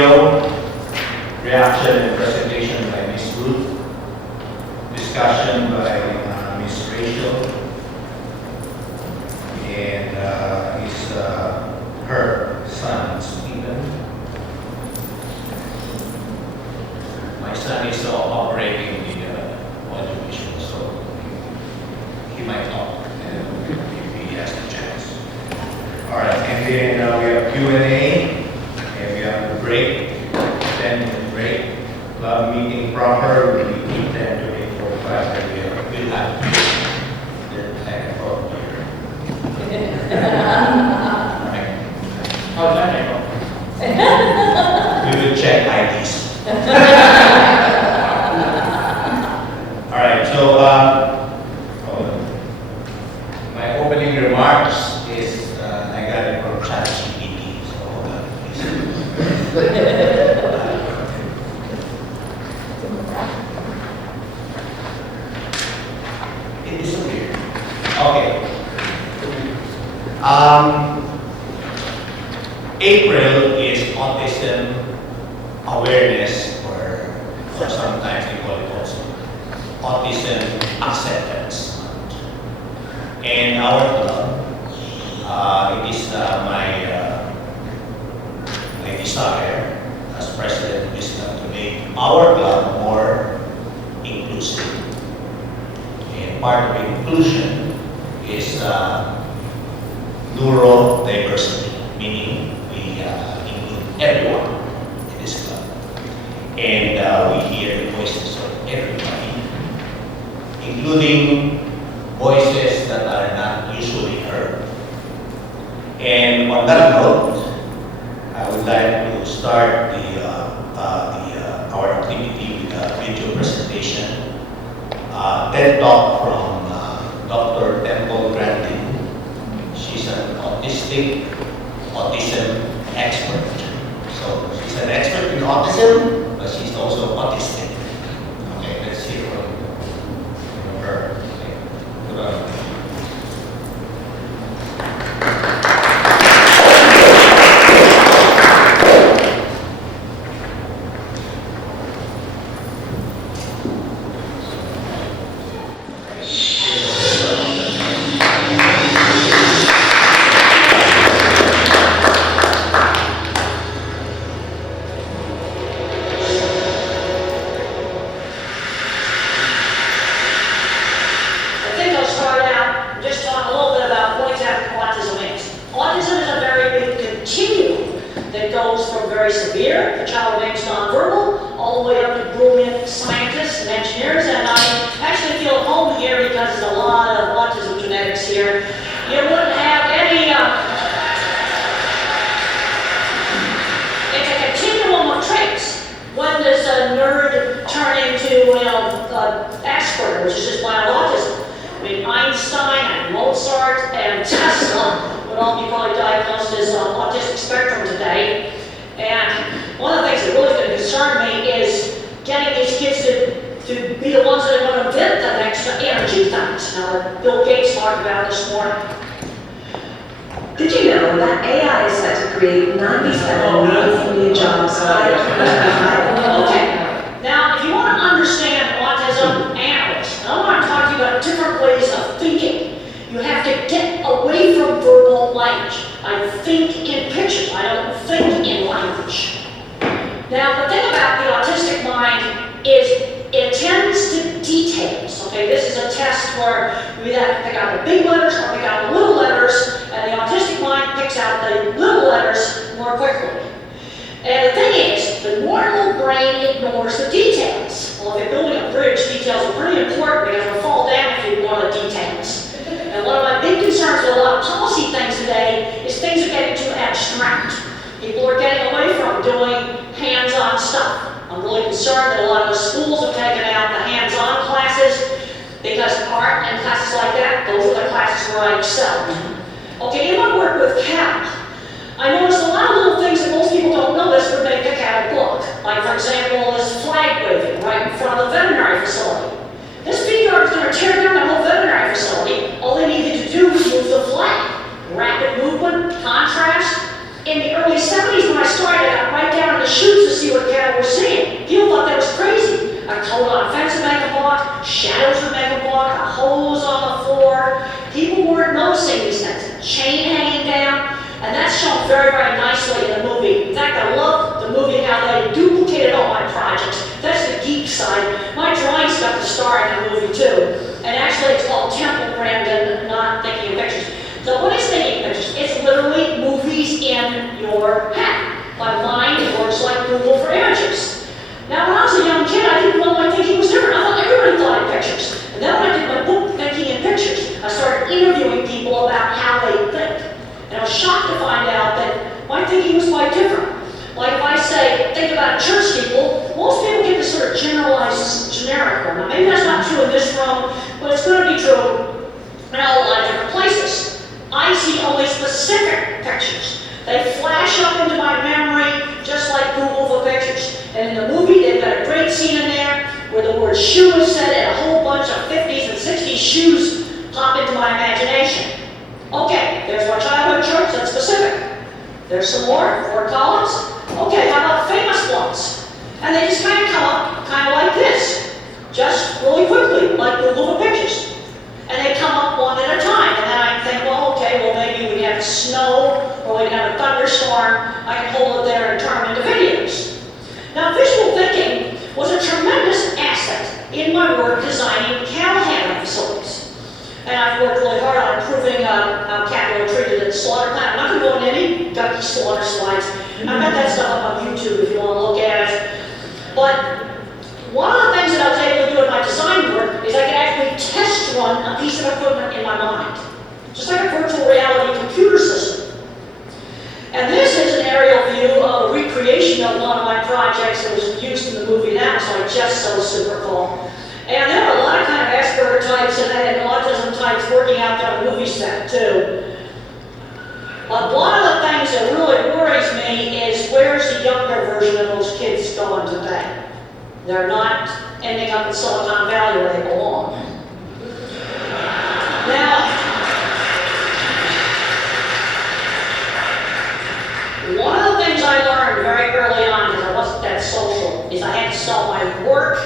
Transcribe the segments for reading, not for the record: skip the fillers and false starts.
video, reaction and presentation by Ms. Ruth, discussion by Ms. Rachel, and her son, Stephen. My son is operating the audiovisual, so he might talk if he has the chance. All right, and then we have Q&A, and we have a break, 10-minute break. Club meeting proper will be 8:10 to 8:45, and we'll have the technical here. How's that go? We will check IDs. All right, so my opening remarks is I got it from ChatGPT, so hold on, please. It is weird. Okay. April is Autism Awareness, or sometimes we call it also Autism Acceptance Month. And our club, it is my desire as president of this club to make our club more inclusive. And part of inclusion is neurodiversity, meaning we include everyone in this club. And we hear the voices of everybody, including voices that are not usually heard. And on that note, I would like to start our activity with a video presentation, TED Talk from Dr. Temple Grandin. She's an autism expert. So she's an expert in autism, but she's also autistic. Okay, let's hear from her. Okay. In the early 70s when I started, I got right down to the shoot weren't noticing these things. Chain hanging down, and that's shown very, very nicely in the movie. In fact, I love the movie how they duplicated all my projects. That's the geek side. My drawings got the star in the movie too. And actually it's called Temple Brandon, not Thinking in Pictures. So what is Thinking in Pictures? It's literally movies in your head. My mind works like Google for images. Now when I was a young kid, I didn't know my thinking was different. I thought everybody thought in pictures. And then when I did my book, Thinking in Pictures, I started interviewing people about how they think. And I was shocked to find out that my thinking was quite different. Like if I say, think about church steeple, most people get this sort of generalized, generic one. Now maybe that's not true in this room, but it's going to be true in a lot of different places. I see only specific pictures. They flash up into my memory just like Google for pictures. And in the movie, they've got a great scene in there where the word shoe is said and a whole bunch of 50s and 60s shoes pop into my imagination. Okay, there's my childhood church, that's specific. There's some more, Fort Collins. Okay, how about famous ones? And they just kind of come up, kind of like this. Just really quickly, like Google for pictures. And they come up one at a time. And then I think, well, okay, well maybe we have snow, or we have a thunderstorm. I can hold it there and turn them into videos. Now, visual thinking was a tremendous asset in my work designing cattle handling facilities. And I've worked really hard on improving how cattle are treated at the slaughter plant. I'm not going to go into any gucky slaughter slides. I've got that stuff up on YouTube if you want to look at it. But one of the things that I was able to do in my design work is I could actually test run a piece of equipment in my mind. Just like a virtual reality computer system. And this is an aerial view of a recreation of one of my projects that was used in the movie now, so I just so super cool. And there are a lot of kind of Asperger types and autism types working out there on the movie set too. But one of the things that really worries me is where's the younger version of those kids going today? They're not ending up in Silicon Valley where they belong. Now, one of the things I learned very early on, because I wasn't that social, is I had to sell my work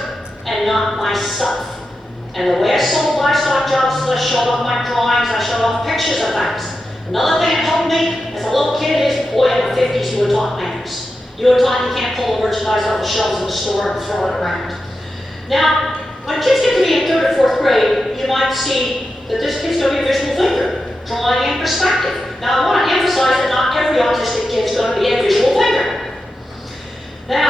and not myself. And the way I sold livestock jobs is I showed off my drawings, I showed off pictures of things. Another thing that helped me as a little kid is, boy, in the 50s you were taught manners. You were taught you can't pull the merchandise off the shelves in the store and throw it around. Now, when kids get to be in 3rd or 4th grade, you might see that this kid's going to be a visual thinker, drawing in perspective. Now, I want to emphasize that not every autistic kid's going to be a visual thinker. Now,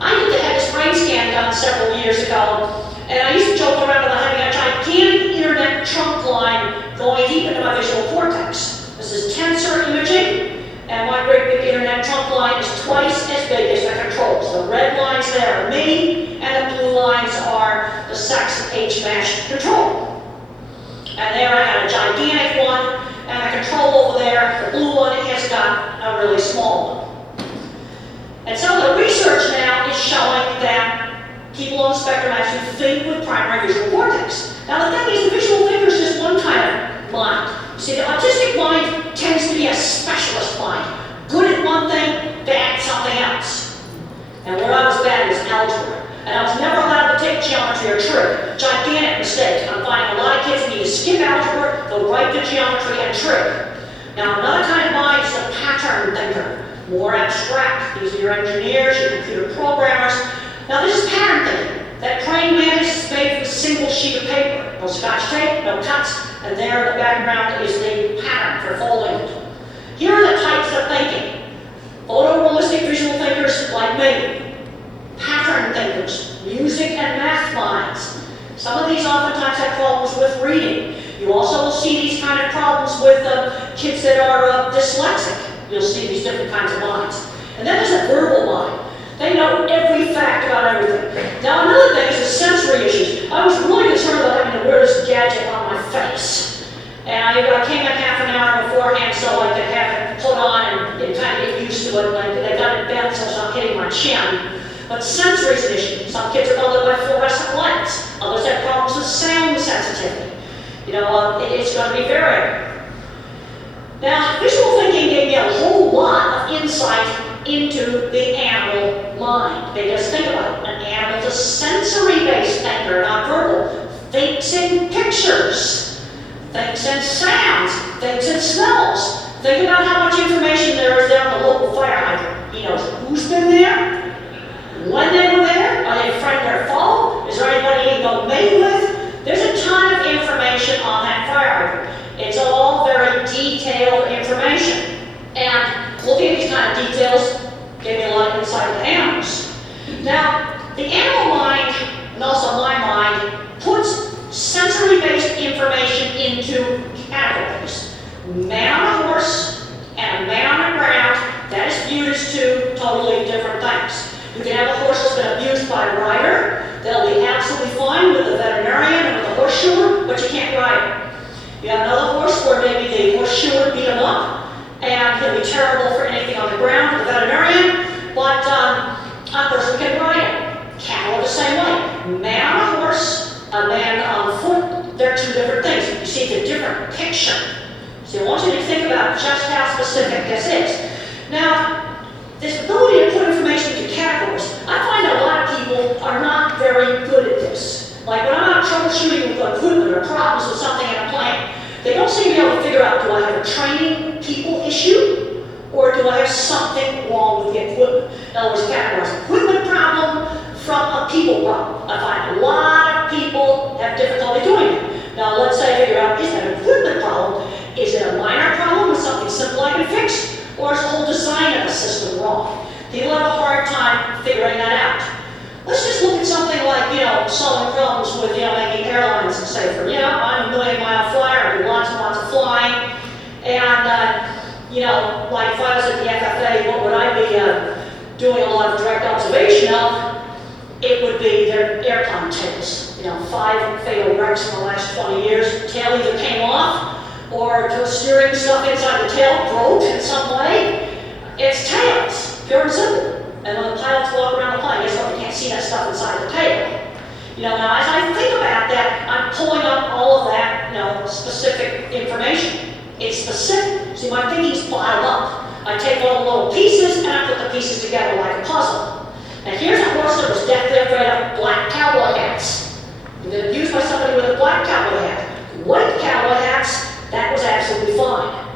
I used to have this brain scan done several years ago, and I used to joke around about having a gigantic internet trunk line going deep into my visual cortex. This is tensor imaging, and my great big internet trunk line is twice as big as the controls. The red lines there are me, and the blue lines are the sex H-matched control. And there I had a gigantic one, and the control over there, the blue one, has got a really small one. And so the research now is showing that people on the spectrum actually think with primary visual cortex. Now the thing is, the visual thinker is just one kind of mind. You see, the autistic mind tends to be a specialist mind. Good at one thing, bad at something else. And where I was bad was algebra. And I was never allowed to take geometry or trig. Gigantic mistake. I'm finding a lot of kids need to skip algebra, go right to geometry and trig. Now another kind of mind is the pattern thinker. More abstract. These are your engineers, your computer programmers. Now this is pattern thinking. That praying mantis is made from a single sheet of paper. No scotch tape, no cuts, and there in the background is the pattern for folding it. Here are the types of thinking. Photorealistic visual thinkers like me. Pattern thinkers, music and math minds. Some of these oftentimes have problems with reading. You also will see these kind of problems with kids that are dyslexic. You'll see these different kinds of minds. And then there's a verbal mind. They know every fact about everything. Now another thing is the sensory issues. I was really concerned about having to wear this gadget on my face. And I came in half an hour beforehand so I could have it put on and kind of get used to it. Like I got it bent so it's not hitting my chin. But sensory is an issue. Some kids are bothered by fluorescent lights. Others have problems with sound sensitivity. You know, it's going to be variable. Now, visual thinking gave me a whole lot of insight into the animal mind. Because think about it, an animal's a sensory-based thinker, not verbal. Thinks in pictures, thinks in sound. things it smells. Think about how much information there is there on the local fire hydrant. He knows who's been there, when they were there, are they friend or foe, is there anybody he go mate with? There's a ton of information on that fire hydrant. It's all very detailed information. And looking at these kind of details gave me a lot of insight into animals. Now, the animal mind, and also my mind, puts sensory-based information into categories. Man on a horse and a man on a ground, that is viewed as two totally different things. You can have a horse that's been abused by a rider, they'll be absolutely fine with the veterinarian and with the horseshoer, but you can't ride it. You have another horse where maybe the horseshoer beat him up, and he'll be terrible for anything on the ground for the veterinarian, but a person can ride it. Cattle are the same way. Man on a horse, a man on foot, they're two different things. You see, it's a different picture. So I want you to think about just how specific this is. Now, this ability to put information into categories, I find a lot of people are not very good at this. Like when I'm out troubleshooting with equipment or problems with something in a plant, they don't seem to be able to figure out, do I have a training people issue, or do I have something wrong with the equipment? In other words, categorize equipment problem from a people problem. I find a lot of people have difficulty doing it. Now let's say I figure out, is that an equipment problem? Is it a minor problem with something simple I can fix? Or is the whole design of the system wrong? People have a hard time figuring that out. Let's just look at something like, solving problems with, making airlines and safer. I'm a million-mile flyer, I do lots and lots of flying, and, like if I was at the FFA, what would I be doing a lot of direct observation of? It would be their airplane tails. 5 fatal wrecks in the last 20 years. Tail either came off, or the steering stuff inside the tail broke in some way. It's tails, pure and simple. And when the pilots walk around the plane, guess what? They can't see that stuff inside the tail. Now as I think about that, I'm pulling up all of that, specific information. It's specific. See, my thinking's bottled up. I take all the little pieces and I put the pieces together like a puzzle. And here's a horse that was deathly afraid of black cowboy hats. You've been abused by somebody with a black cowboy hat. White cowboy hats, that was absolutely fine.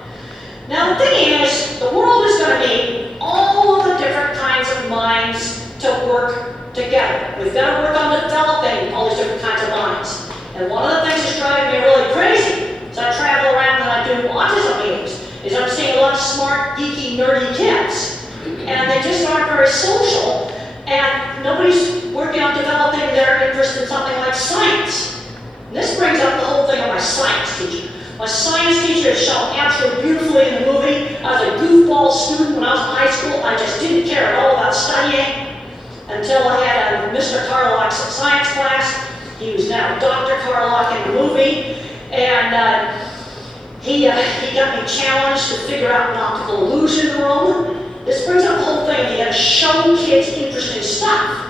Now the thing is, the world is going to need all of the different kinds of minds to work together. We've got to work on developing all these different kinds of minds. And one of the things that's driving me really crazy as I travel around and I do autism meetings is I'm seeing a lot of smart, geeky, nerdy kids. And they just aren't very social. And nobody's working on developing their interest in something like science. And this brings up the whole thing of my science teacher. My science teacher is shown absolutely beautifully in the movie. I was a goofball student when I was in high school. I just didn't care at all about studying until I had a Mr. Carlock's science class. He was now Dr. Carlock in the movie. And he got me challenged to figure out an optical illusion room. This brings up the whole thing. You got to show kids interesting stuff.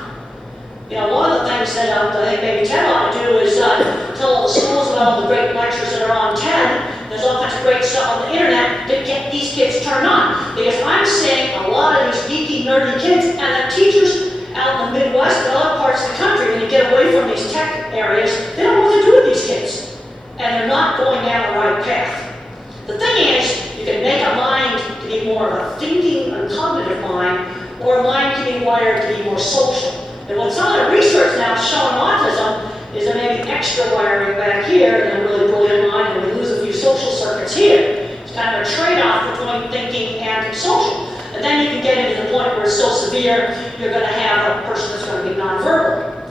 One of the things that I think maybe TED ought to do is tell all the schools about all the great lectures that are on TED. There's all kinds of great stuff on the internet to get these kids turned on. Because I'm seeing a lot of these geeky, nerdy kids, and the teachers out in the Midwest and other parts of the country, when you get away from these tech areas, they don't know what to do with these kids. And they're not going down the right path. The thing is, you can make a mind to be more of a thinking and cognitive mind, or a mind can be wired to be more social. And what some of the research now is showing autism is that maybe extra wiring back here in a really brilliant mind, and we lose a few social circuits here. It's kind of a trade-off between thinking and social. And then you can get into the point where it's so severe, you're going to have a person that's going to be nonverbal.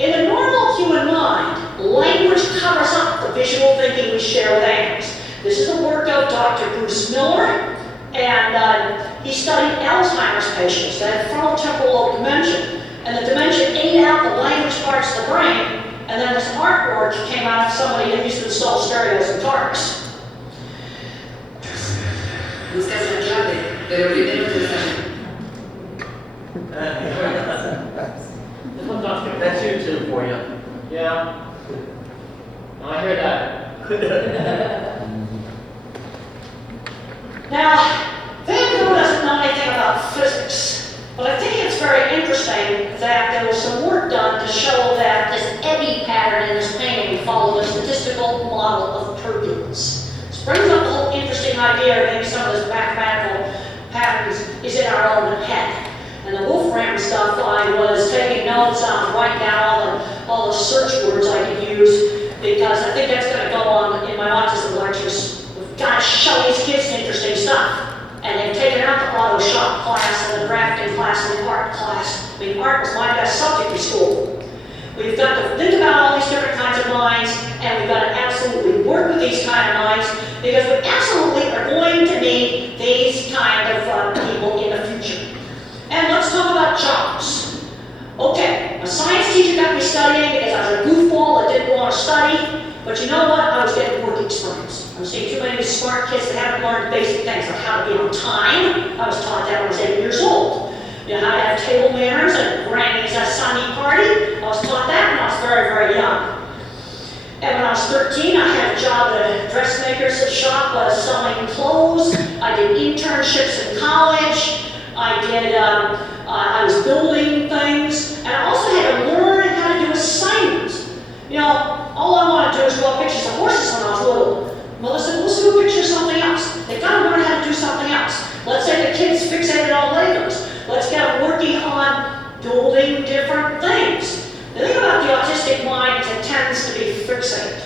In the normal human mind, language covers up the visual thinking we share with animals. This is the work of Dr. Bruce Miller, and he studied Alzheimer's patients that had frontotemporal lobe dementia. And the dementia ate out the language parts of the brain, and then this artwork came out of somebody that used to install stereos in cars. Buscas la clave, pero primero te That's YouTube for you. Yeah. I hear that. Now, Van Gogh doesn't know anything about physics, but I think it's very interesting that there was some work done to show that this eddy pattern in this painting followed a statistical model of turbulence. This brings up the whole in our own head. And the Wolfram stuff, I was taking notes on, writing down all the search words I could use, because I think that's going to go on in my autism lectures. We've got to show these kids interesting stuff. And they've taken out the auto shop class and the drafting class and the art class. I mean, art was my best subject in school. We've got to think about all these different kinds of minds, and we've got to absolutely work with these kind of minds, because we absolutely are going to need these kind of people in the future. And let's talk about jobs. Okay, a science teacher got me studying because I was a goofball that didn't want to study, but you know what? I was getting work experience. I'm seeing too many smart kids that haven't learned basic things like how to be on time. I was taught that when I was 8 years old. You know, how to have table manners and granny's Sunday party. I was taught that when I was very, very young. And when I was 13, I had a job at a dressmaker's shop selling clothes. I did internships in college. I was building things. And I also had to learn how to do assignments. You know, all I wanted to do was draw pictures of horses when I was little. Mother said, let's do a picture of something else. They've got to learn how to do something else. Let's say the kids fixated on Legos. Let's get working on building different things. The thing about the autistic mind is it tends to be fixated.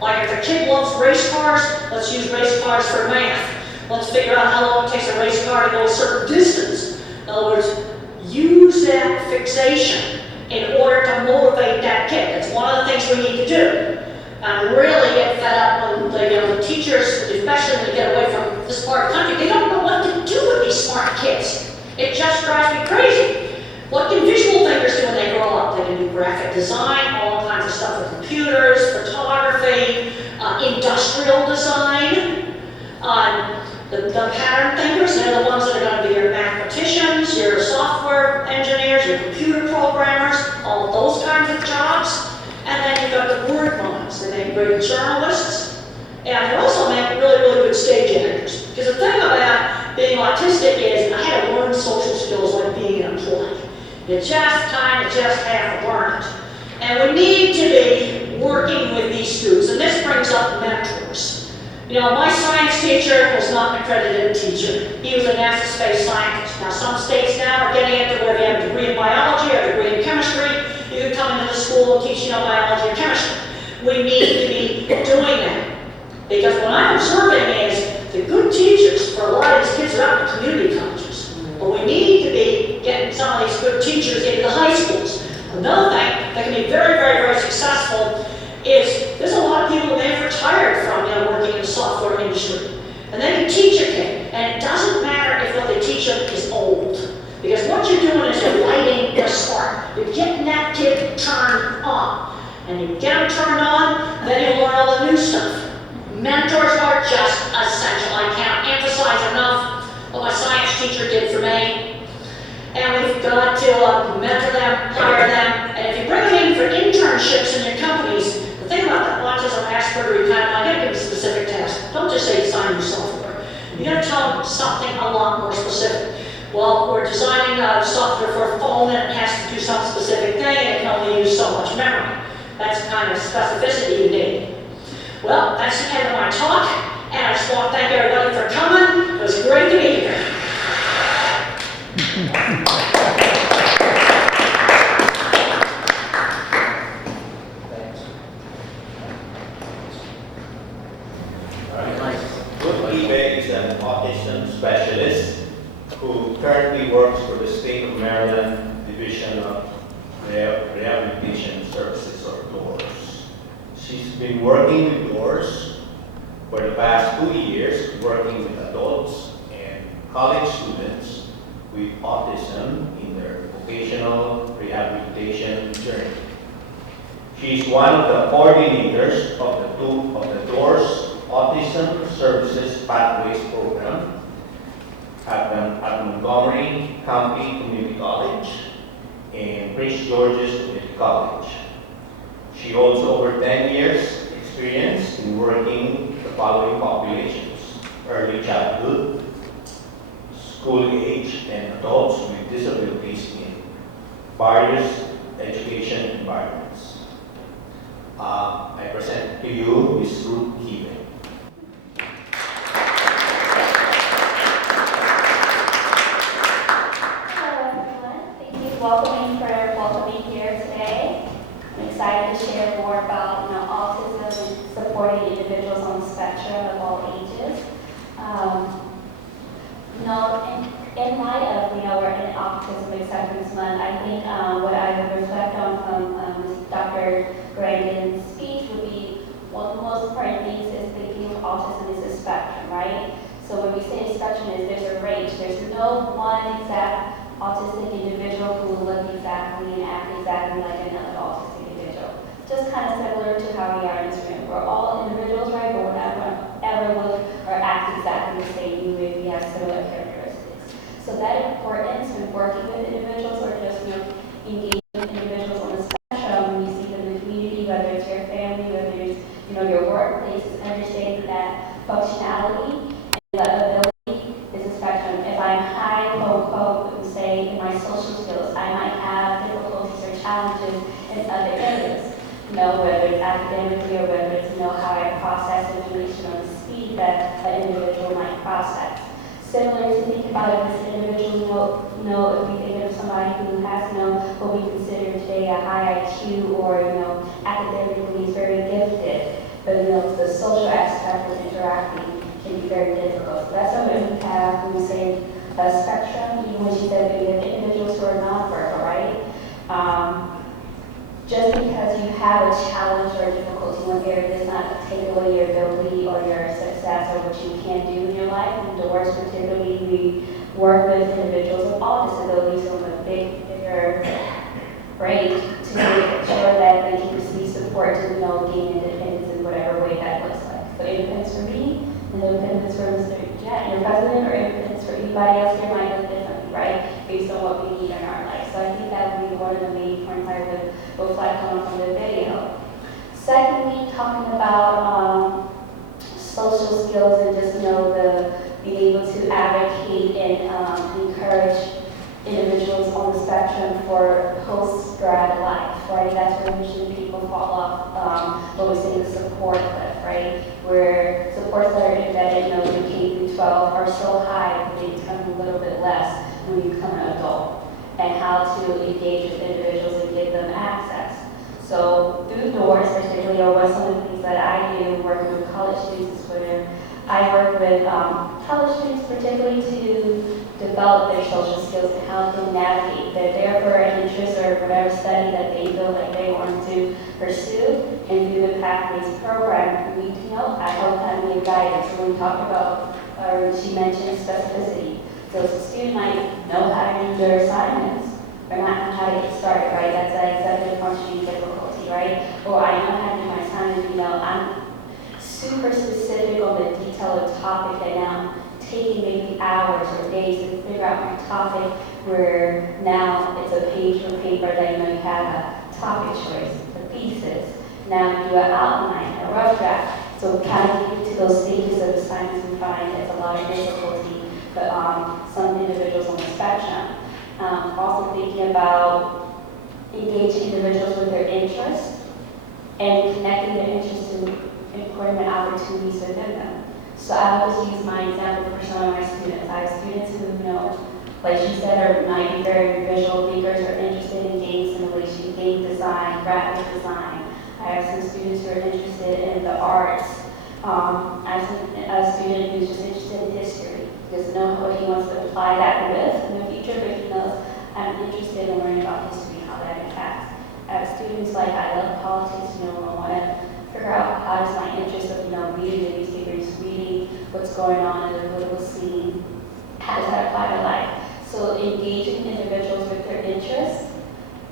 Like if a kid loves race cars, let's use race cars for math. Let's figure out how long it takes a race car to go a certain distance. In other words, use that fixation in order to motivate that kid. That's one of the things we need to do. And really get fed up when the teachers, especially when they get away from this part of the country, they don't know what to do with these smart kids. It just drives me crazy. What can visual thinkers do when they grow up? They can do graphic design, all kinds of stuff with computers, photography, industrial design. The pattern thinkers, they're the ones that are going to be your mathematicians, your software engineers, your computer programmers, all of those kinds of jobs. And then you've got the word minds. They make great journalists, and they also make really, really good stage actors. Because the thing about being autistic is I had to learn social skills like being in a play. You just have to learn it. And we need to be working with these students. And this brings up mentors. You know, my science teacher was not an accredited teacher. He was a NASA space scientist. Now, some states now are getting it to where if you have a degree in biology or a degree in chemistry, you can come into the school and teach, biology and chemistry. We need to be doing that. Because what I'm observing is the good teachers for a lot of these kids are out in community colleges. But we need to be getting some of these good teachers into the high schools. Another thing that can be very, very, very successful is there's a lot of people that have retired from working in the software industry. And they can teach a kid. And it doesn't matter if what they teach them is old. Because what you're doing is you're lighting the spark. You're getting that kid turned on. And you get them turned on, then you'll learn all the new stuff. Mentors are just essential. I can't emphasize enough what my science teacher did for me. And we've got to mentor them, hire them. And if you bring them in for internships in your companies, the thing about that autism, Asperger, you gotta give them specific tasks. Don't just say design your software. You gotta tell them something a lot more specific. Well, we're designing software for a phone and it has to do some specific thing and it can only use so much memory. That's the kind of specificity you need. Well, that's the end of my talk, and I just want to thank everybody for coming. It was great to be here. Eve is an autism specialist who currently works for the State of Maryland Division of Rehabilitation Services, or DOORS. She's been working with DOORS for the past 2 years, working with adults and college students with autism in their vocational rehabilitation journey. She's one of the coordinators of the DOORS Autism Services Pathways Program at Montgomery County Community College and Prince George's Community College. She holds over 10 years experience in working with the following populations: early childhood, school age, and adults with disabilities in various education environments. I present to you Ms. Ruth Keevan. spectrum, right? So when we say spectrum is there's a range. There's no one exact autistic individual who will look exactly and act exactly like another autistic individual. Just kind of similar to how we are in this room. We're all individuals, right? But we're not going to ever look or act exactly the same, even if we have similar characteristics. So that importance when working with individuals or just, engaging with individuals on the spectrum, when you see them in the community, whether it's your family, whether it's, your workplace, is understanding that functionality and the ability is a spectrum. If I'm high, say, in my social skills, I might have difficulties or challenges in other areas. Whether it's academically or whether it's, how I process information or the speed that an individual might process. Similar to thinking about if this individual, if we think of somebody who has, what we consider today a high IQ or, academically is very gifted, but, the social aspect of interacting can be very difficult. So that's what we have when we say a spectrum, even when she said that we have individuals who are nonverbal, right? Just because you have a challenge or a difficulty in one area does not take away your ability or your success or what you can do in your life. And Doors, particularly, we work with individuals with all disabilities from a bigger range to make sure that they can receive support to gain independence in whatever way that looks like. So independence for me, and independence for Mr. Jet, your president, or independence for anybody else here might look differently, right? Based on what we need in our life. So I think that would be one of the main points I would reflect on from the video. Secondly, talking about social skills and just being able to advocate and encourage individuals on the spectrum for post-grad life, right? That's where usually people fall off what we say the support cliff, right? Where supports that are embedded in K through 12 are so high that they become a little bit less when you become an adult, and how to engage with individuals and give them access. So through Doors, particularly, or what some of the things that I do working with college students is where I work with college students particularly to develop their social skills and help them navigate. They're there for an interest or whatever study that they feel like they want to pursue, and through the Pathways program, we I help them give guidance. So when we talk about, she mentioned specificity. So a student might know how to do their assignments, but not know how to get started, right? That's an executive functioning difficulty, right? Or I know how to do my assignment, I'm super specific on the detail of the topic that now I'm taking maybe hours or days to figure out my topic, where now it's a page or paper that you have a topic choice, a thesis. Now you do an outline, a rough draft. So we kind of get to those stages of assignments we find there's a lot of difficulty, but some individuals on the spectrum. Also thinking about engaging individuals with their interests and connecting their interests to employment opportunities within them. So I always use my example for some of my students. I have students who like she said, are might be very visual thinkers or interested in game simulation, game design, graphic design. I have some students who are interested in the arts. I have a student who's just interested in history. Doesn't know what he wants to apply that with in the future, but he knows I'm interested in learning about history and how that impacts. I have students like I love politics, I want to figure out how does my interest of reading the newspapers, reading what's going on in the political scene, how does that apply to life? So engaging individuals with their interests,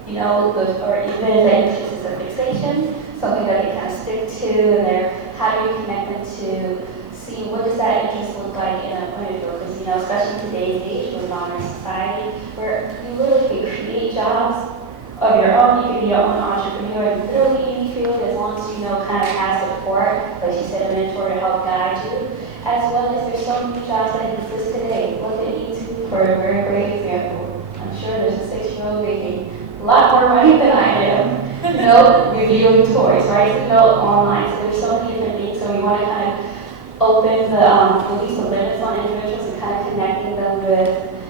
or even if that interest is a fixation, something that they kind of stick to, and how do you connect them to see what does that interest look like in a point of view? Because especially in today's age with modern society, where you literally can create jobs of your own, you can be your own entrepreneur in literally any field as long as kind of have support, like you said, a mentor to help guide you, as well as there's so many jobs that exist today. Look at YouTube for a very great example. I'm sure there's a 6-year-old making a lot more money than I am, reviewing toys, right? Online. So there's so many different things. So we want to kind of open at least the limits on individuals and kind of connecting them with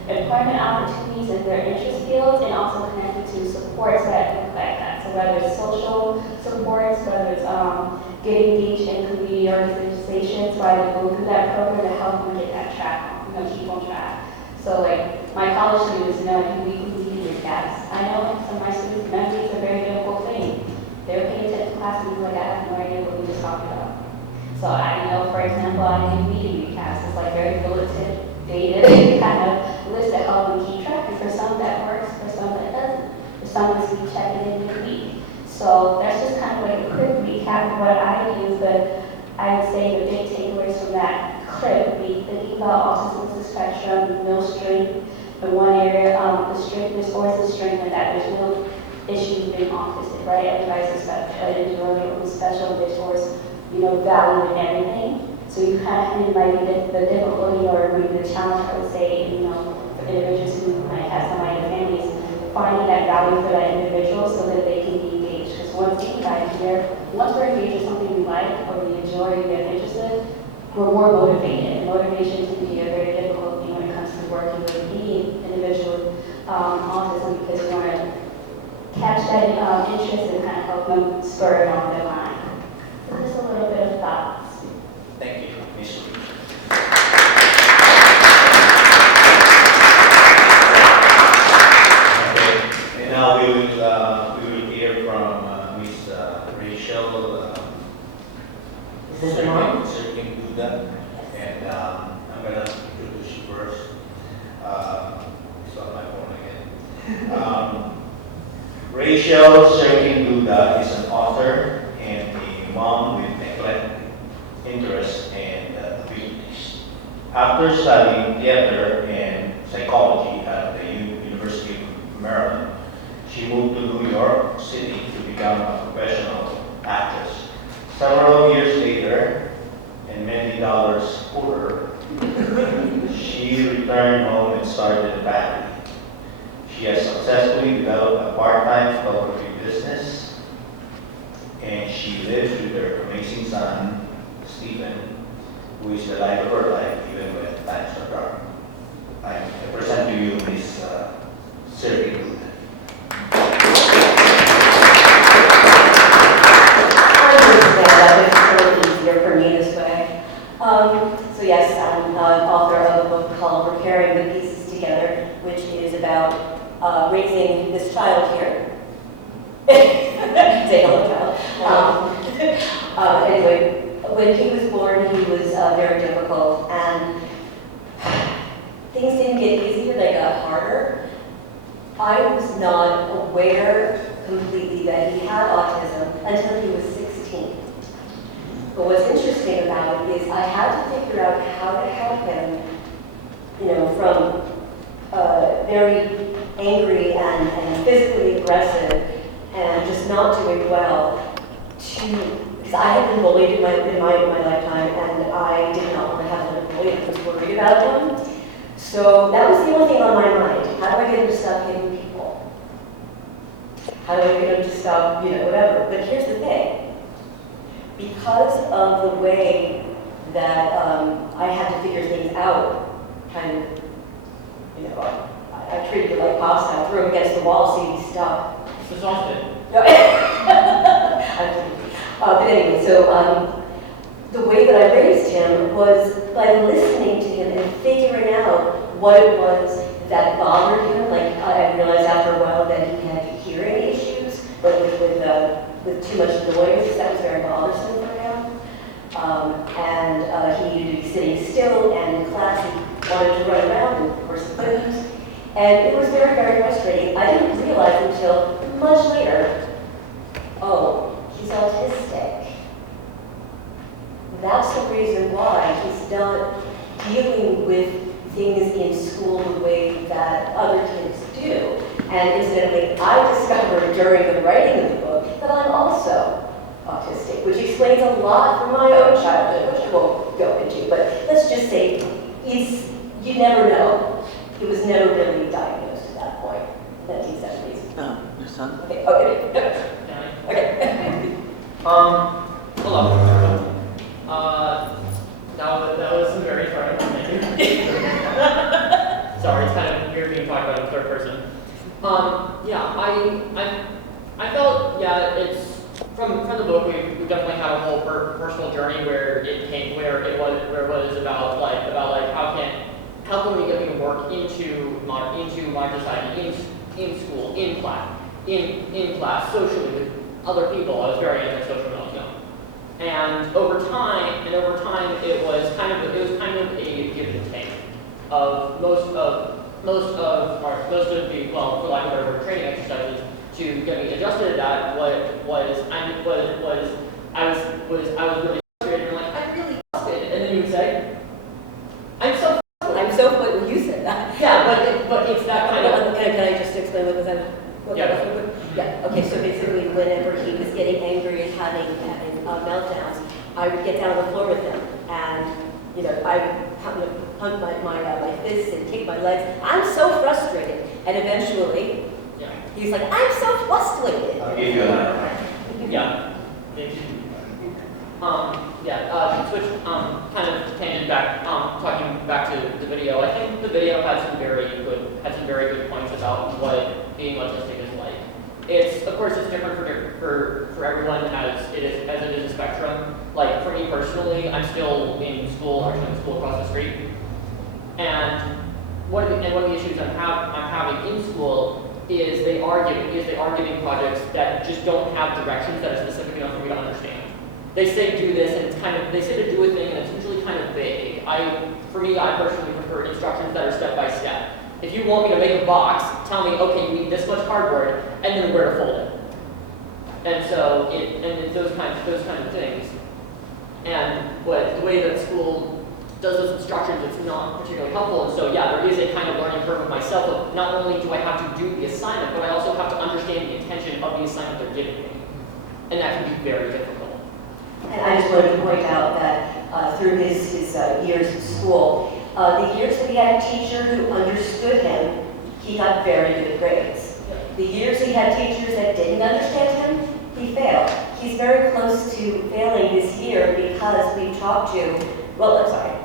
employment opportunities in their interest fields, and also connected to supports that look like that. So whether it's social supports, whether it's getting engaged in community organizations, so I would go through that program to help them get that track, keep on track. So like my college students, do weekly meeting recaps. I know some of my students' memories are a very difficult thing. They're paying attention to class and be like, I have no idea what we just talked about. So I know, for example, I do meeting recaps. It's like very bulleted, dated kind of list that help them keep track. And for some that works, for some that doesn't. For some it's we check it in midweek. So that's just kind of like a quick recap of what I use, but I would say the big takeaways from that clip would be thinking about autism as a spectrum, no strength in one area, the strength, there's always the strength in that. There's no issue being autistic, right? Everybody's a special, individual, special, there's always, value in everything. So you kind of might be the difficulty or maybe the challenge, I would say, for individuals who might have somebody in their families, finding that value for that individual so that they can be engaged. Because once we're engaged with something we like or we enjoy or we have interest in, we're more motivated. Motivation can be a very difficult thing when it comes to working with any individual with autism because you want to catch that interest and kind of help them spur it on their mind. So just a little bit of thoughts. Thank you, Ms. Lee. Okay, and now we will hear from Ms. Rachel. Is this the one? Serving Buddha, and I'm gonna introduce you first. It's on my phone again. Rachel Serving Buddha is an author and a mom with eclectic interests and abilities. After studying theater and psychology at the University of Maryland, she moved to New York City to become a professional actress. Several years later, and many dollars poorer, she returned home and started a family. She has successfully developed a part-time photography business, and she lives with her amazing son, Stephen, who is the light of her life even when times are dark. I present to you Ms. Serving. For me this way. So yes, I'm an author of a book called Repairing the Pieces Together, which is about raising this child here. Say hello, child. Anyway, when he was born, he was very difficult, and things didn't get easier, they got harder. I was not aware completely that he had autism until he was 16. But what's interesting about it is I had to figure out how to help him, from very angry and physically aggressive and just not doing well because I had been bullied in my lifetime and I did not want to have another bully. I was worried about him. So that was the only thing on my mind. How do I get him to stop hitting people? How do I get him to stop, whatever? But here's the thing. Because of the way that I had to figure things out, kind of, I treated it like pasta. I threw him against the wall, see if he stuck. This is often. No, but anyway, so the way that I raised him was by listening to him and figuring out what it was that bothered him. Like I realized after a while that he had hearing issues, but with too much noise, that was very bothersome for him. And he needed to be sitting still, and in class he wanted to run around, and of course he couldn't. And it was very, very frustrating. I didn't realize until much later, oh, he's autistic. That's the reason why he's not dealing with things in school the way that other kids do. And incidentally, I discovered during the writing of the book that I'm also autistic, which explains a lot from my own childhood, which I won't go into, but let's just say you never know. He was never really diagnosed at that point, 1970s. Your son? Okay, okay. Hello. That was very funny. Thank you. Sorry, it's kind of weird being talked about in third person. I felt, it's from the book we definitely had a whole personal journey where it was about how can we get work into modern society, in school, in class, socially with other people. I was very antisocial when I was young. And over time, it was kind of a give and take of most of the, well, for lack of a better word, training exercises to get me adjusted to that. I was really frustrated, and like, I'm really frustrated, and then you would say, I'm so Well, you said that. yeah, but it's that kind of, Can I just explain what was that? Yeah. Yeah, okay, so basically whenever he was getting angry and having meltdowns, I would get down on the floor with him and, you know, I would hug my fists and kick my legs. I'm so frustrated. And eventually, yeah. he's like, I'm so frustrated. I'll give you a letter. Yeah. Switch, kind of tangent back, talking back to the video. I think the video had some very good points about what being autistic is like. It's, of course, it's different for everyone as it is a spectrum. Like, for me personally, I'm still in school, actually in school across the street. And one of the issues I'm having in school is they are giving projects that just don't have directions that are specific enough for me to understand. They say do this, and they say to do a thing, and it's usually kind of vague. For me, I personally prefer instructions that are step by step. If you want me to make a box, tell me, okay, you need this much cardboard, and then where to fold it. And so, it's those kinds of things. And the way that school does those instructions, it's not particularly helpful. And so, yeah, there is a kind of learning curve of myself of not only do I have to do the assignment, but I also have to understand the intention of the assignment they're giving me. And that can be very difficult. And I just wanted to point out that through his years at school, the years that he had a teacher who understood him, he got very good grades. The years he had teachers that didn't understand him, he failed. He's very close to failing this year because we've talked to, well, I'm sorry.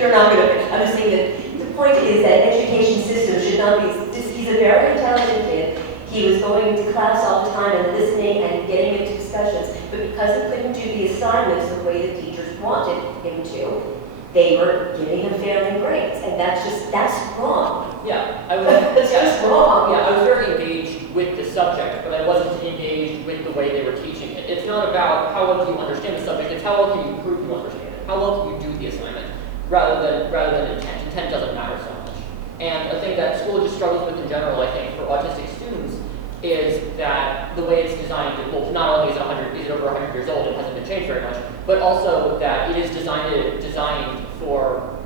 You're not going to, I'm just saying that the point is that education system should not be, he's a very intelligent kid. He was going to class all the time and listening and getting into discussions, but because he couldn't do the assignments the way the teachers wanted him to, they were giving him failing grades, and that's wrong. Yeah, It's just wrong. Yeah, I was very engaged with the subject, but I wasn't engaged with the way they were teaching it. It's not about how well do you understand the subject, it's how well can you prove you understand it. How well can you do the assignment, rather than intent. Intent doesn't matter so much. And a thing that school just struggles with in general, I think, for autistic students, is that the way it's designed, well, not only is it over 100 years old, it hasn't been changed very much, but also that it is designed for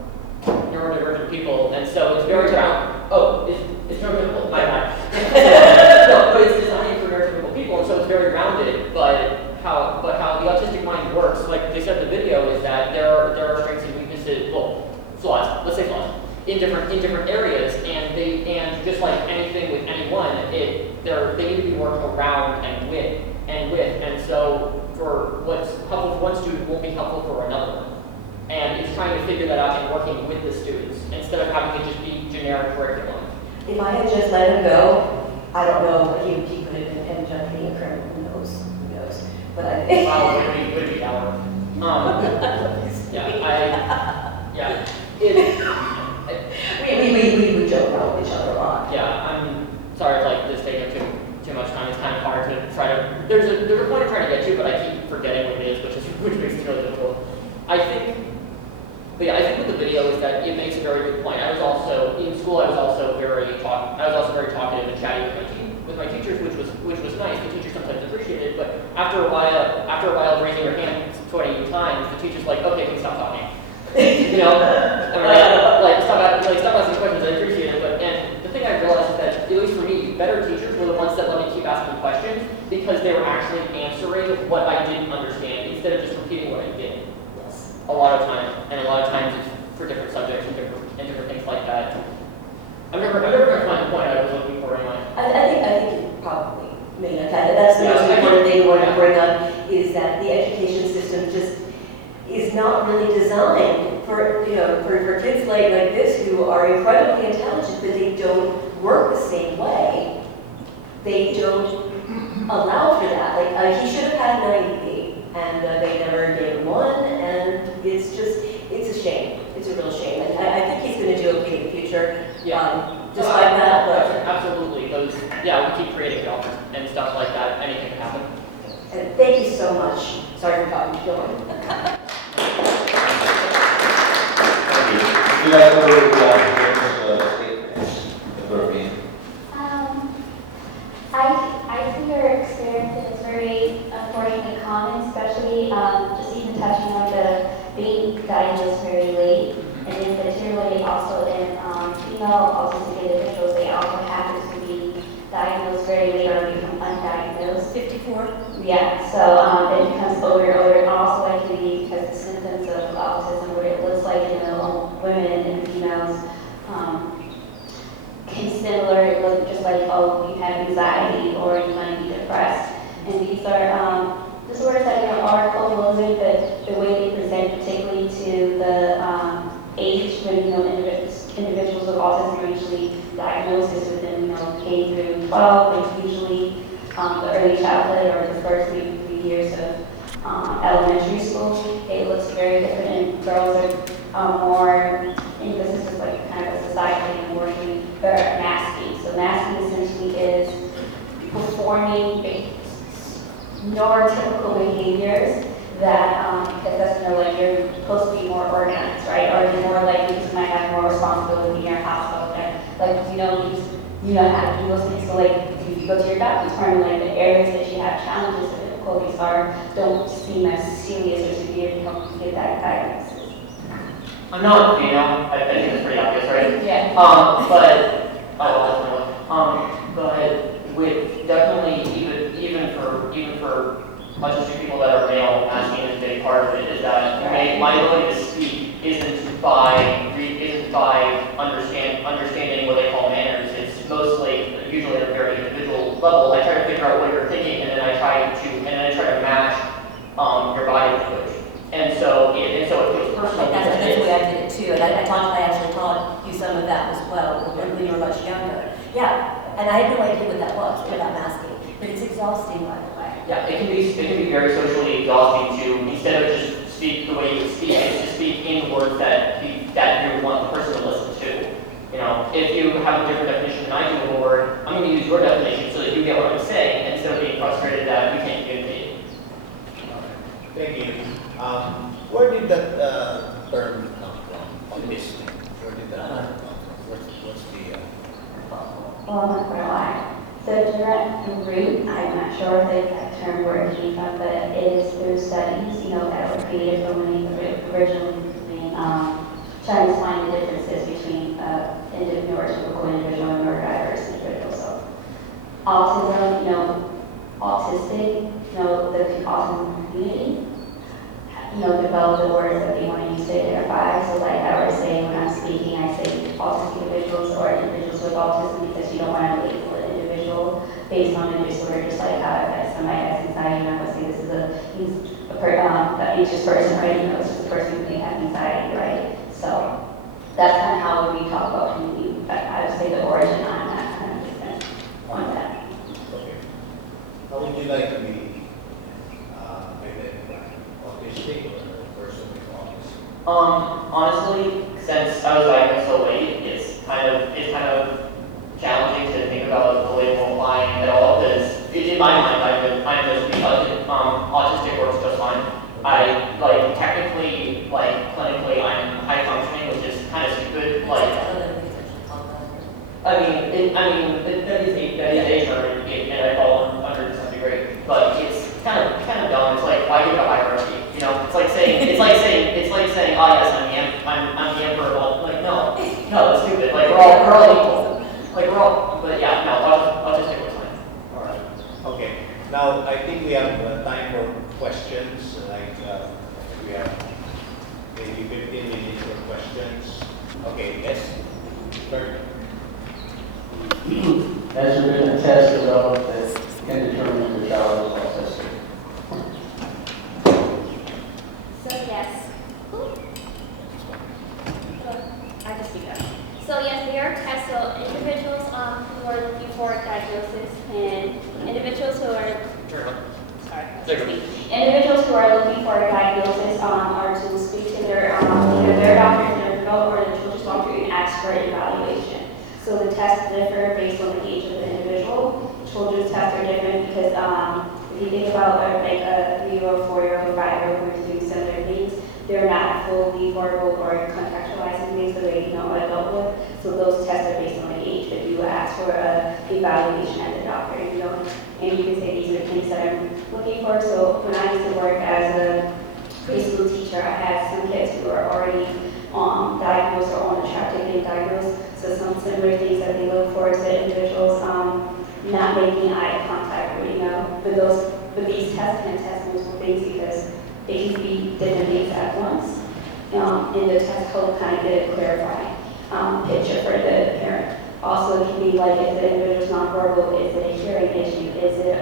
neurodivergent people, and so it's very round. Oh, it's neurodivergent. My bad. No, but it's designed for neurodivergent people, and so it's very rounded. But how the autistic mind works, like they said in the video, is that there are strengths and weaknesses, well, flaws. Let's say flaws in different areas, and just like anything with anyone, they need to be worked around and with, and so for what's helpful for one student won't be helpful for another one. And it's trying to figure that out and working with the students instead of having to just be generic curriculum. If I had just let him go, I don't know, he could have ended up being a criminal. Who knows? But I think. Wow, would be our. We joke around with each other a lot. Yeah, I'm sorry if like this taking too much time. It's kind of hard to try to. There's a point I'm trying to get to, but I keep forgetting what it is, which makes it really difficult. I think with the video is that it makes a very good point. I was also in school. I was also very talkative and chatty with my teachers, which was nice. The teachers sometimes appreciated it, but after a while of raising your hand 20 times, the teacher's like, okay, can you stop talking? You know, stop asking questions. I appreciate it, and the thing I realized is that, at least for me, better teachers were the ones that let me keep asking questions because they were actually answering what I didn't understand instead of just repeating what I did. Yes. A lot of times it's for different subjects and different things like that. I'm never going to find the point I was looking for anyway. I think you probably may not have it. That's the most important thing you want to bring up is that the education system just is not really designed for kids like this who are incredibly intelligent, but they don't work the same way. They don't allow for that. Like he should have had an IEP, and they never gave him one, and it's a shame. It's a real shame. And I think he's going to do okay in the future. Yeah. Despite that, but absolutely. We keep creating jobs and stuff like that. Anything can happen. and thank you so much. Sorry for talking, keep going. Thank you. Would you like to go to James' statements, the verbatim? I think your experience is very unfortunately common, especially just even touching on the being diagnosed very late. And then particularly also in female autistic individuals, they also happen to be diagnosed very late or become undiagnosed. 54? Yeah, so it becomes older and older. Also like to be because the symptoms of autism, what it looks like in women and females, can similar, it looks just like, oh, you have anxiety or you might be depressed. And these are disorders that are comorbid, but the way they present, particularly to the age when individuals with autism are usually diagnosed is within K through 12, it's usually the early childhood or the first maybe 3 years of elementary school. It looks very different, and girls are more, and this is just like kind of a society and working, they're masking. So masking essentially is performing neurotypical behaviors that, because that's like you're supposed to be more organized, right? Or you're more likely to might have more responsibility in your household. And like, you know how to do those things. So like, if you go to your doctor's appointment, like the areas that you have challenges or difficulties don't seem as serious or severe to help you get that diagnosis. I'm not female. I think it's pretty obvious, right? Yeah. But with definitely even for autistic people that are male, masking is a big part of it. Is that my ability to speak isn't by understanding what they call manners. It's mostly usually at a very individual level. I try to figure out what you're thinking, and then I try to match your body language. And so it feels personal. That's the way I did it too, and I actually taught you some of that as well when you were much younger. Yeah, and I had no idea what that was, about masking, but it's exhausting, by the way. Yeah, it can be very socially exhausting to, instead of just speak the way you would speak, it's to speak in words that you want the person to listen to. If you have a different definition than I do of a word, I'm going to use your definition so that you get what I'm saying, instead of being frustrated that you can't communicate. Thank you. Where did that term come from? Autistic. Where did that term come from? What's the? Well, I'm not going to lie. The direct root, I'm not sure of the exact term where it came from, but it is through studies, that were created from when they originally trying to find the differences between neurotypical individual and neurodiverse individual. So autism, autistic, the autism community, develop the words that they want to use to identify. So like I always say when I'm speaking, I say autistic individuals or individuals with autism because you don't want to label an individual based on the disorder, just like how if somebody has anxiety, and I'm going to say this is an anxious person, right? It's just a person who may have anxiety, right? So that's kind of how we talk about community. But I would say the origin on that kind of different on that. Okay. How would you like to be identified? Autistic or a person with autism? Honestly, since I was diagnosed so late, it's kind of challenging to think about the label applying at all, because in my mind, I'm just autistic works just fine. Technically, clinically, I'm high functioning, which is kind of stupid. That is a term, and I fall under to some degree, but it's kind of dumb. It's like, why give it a hierarchy? It's like saying, oh yes, I'm the emperor. No, that's stupid. We're all equal. But yeah, no, autistic was fine. All right. Okay. Now I think we have time for questions. We have maybe 15 minutes for questions. Okay. Yes. Bert. Has there been a test developed that can determine the child is autistic? So yes. I can speak up. So yes, there are tests. So individuals who are looking for a diagnosis and individuals who are individuals who are looking for a diagnosis are to speak to their either their doctor, their adult, or the children's doctor and ask for an evaluation. So the tests differ based on the age of the individual. Children's tests are different because if you think about like a 3 or 4 year old provider who is doing similar things. They're not fully verbal or contextualizing things the way, an adult would. So those tests are based on the age, but you ask for a evaluation at the doctor, and you can say these are things that I'm looking for. So when I used to work as a preschool teacher, I had some kids who were already diagnosed or on the track to getting diagnosed. So some similar things that they look for to individuals not making eye contact, but these tests can test multiple things because they can be different things at once. And the test help kind of get a clarified picture for the parent. Also, it can be like if the individual's nonverbal, is it a hearing issue? Is it a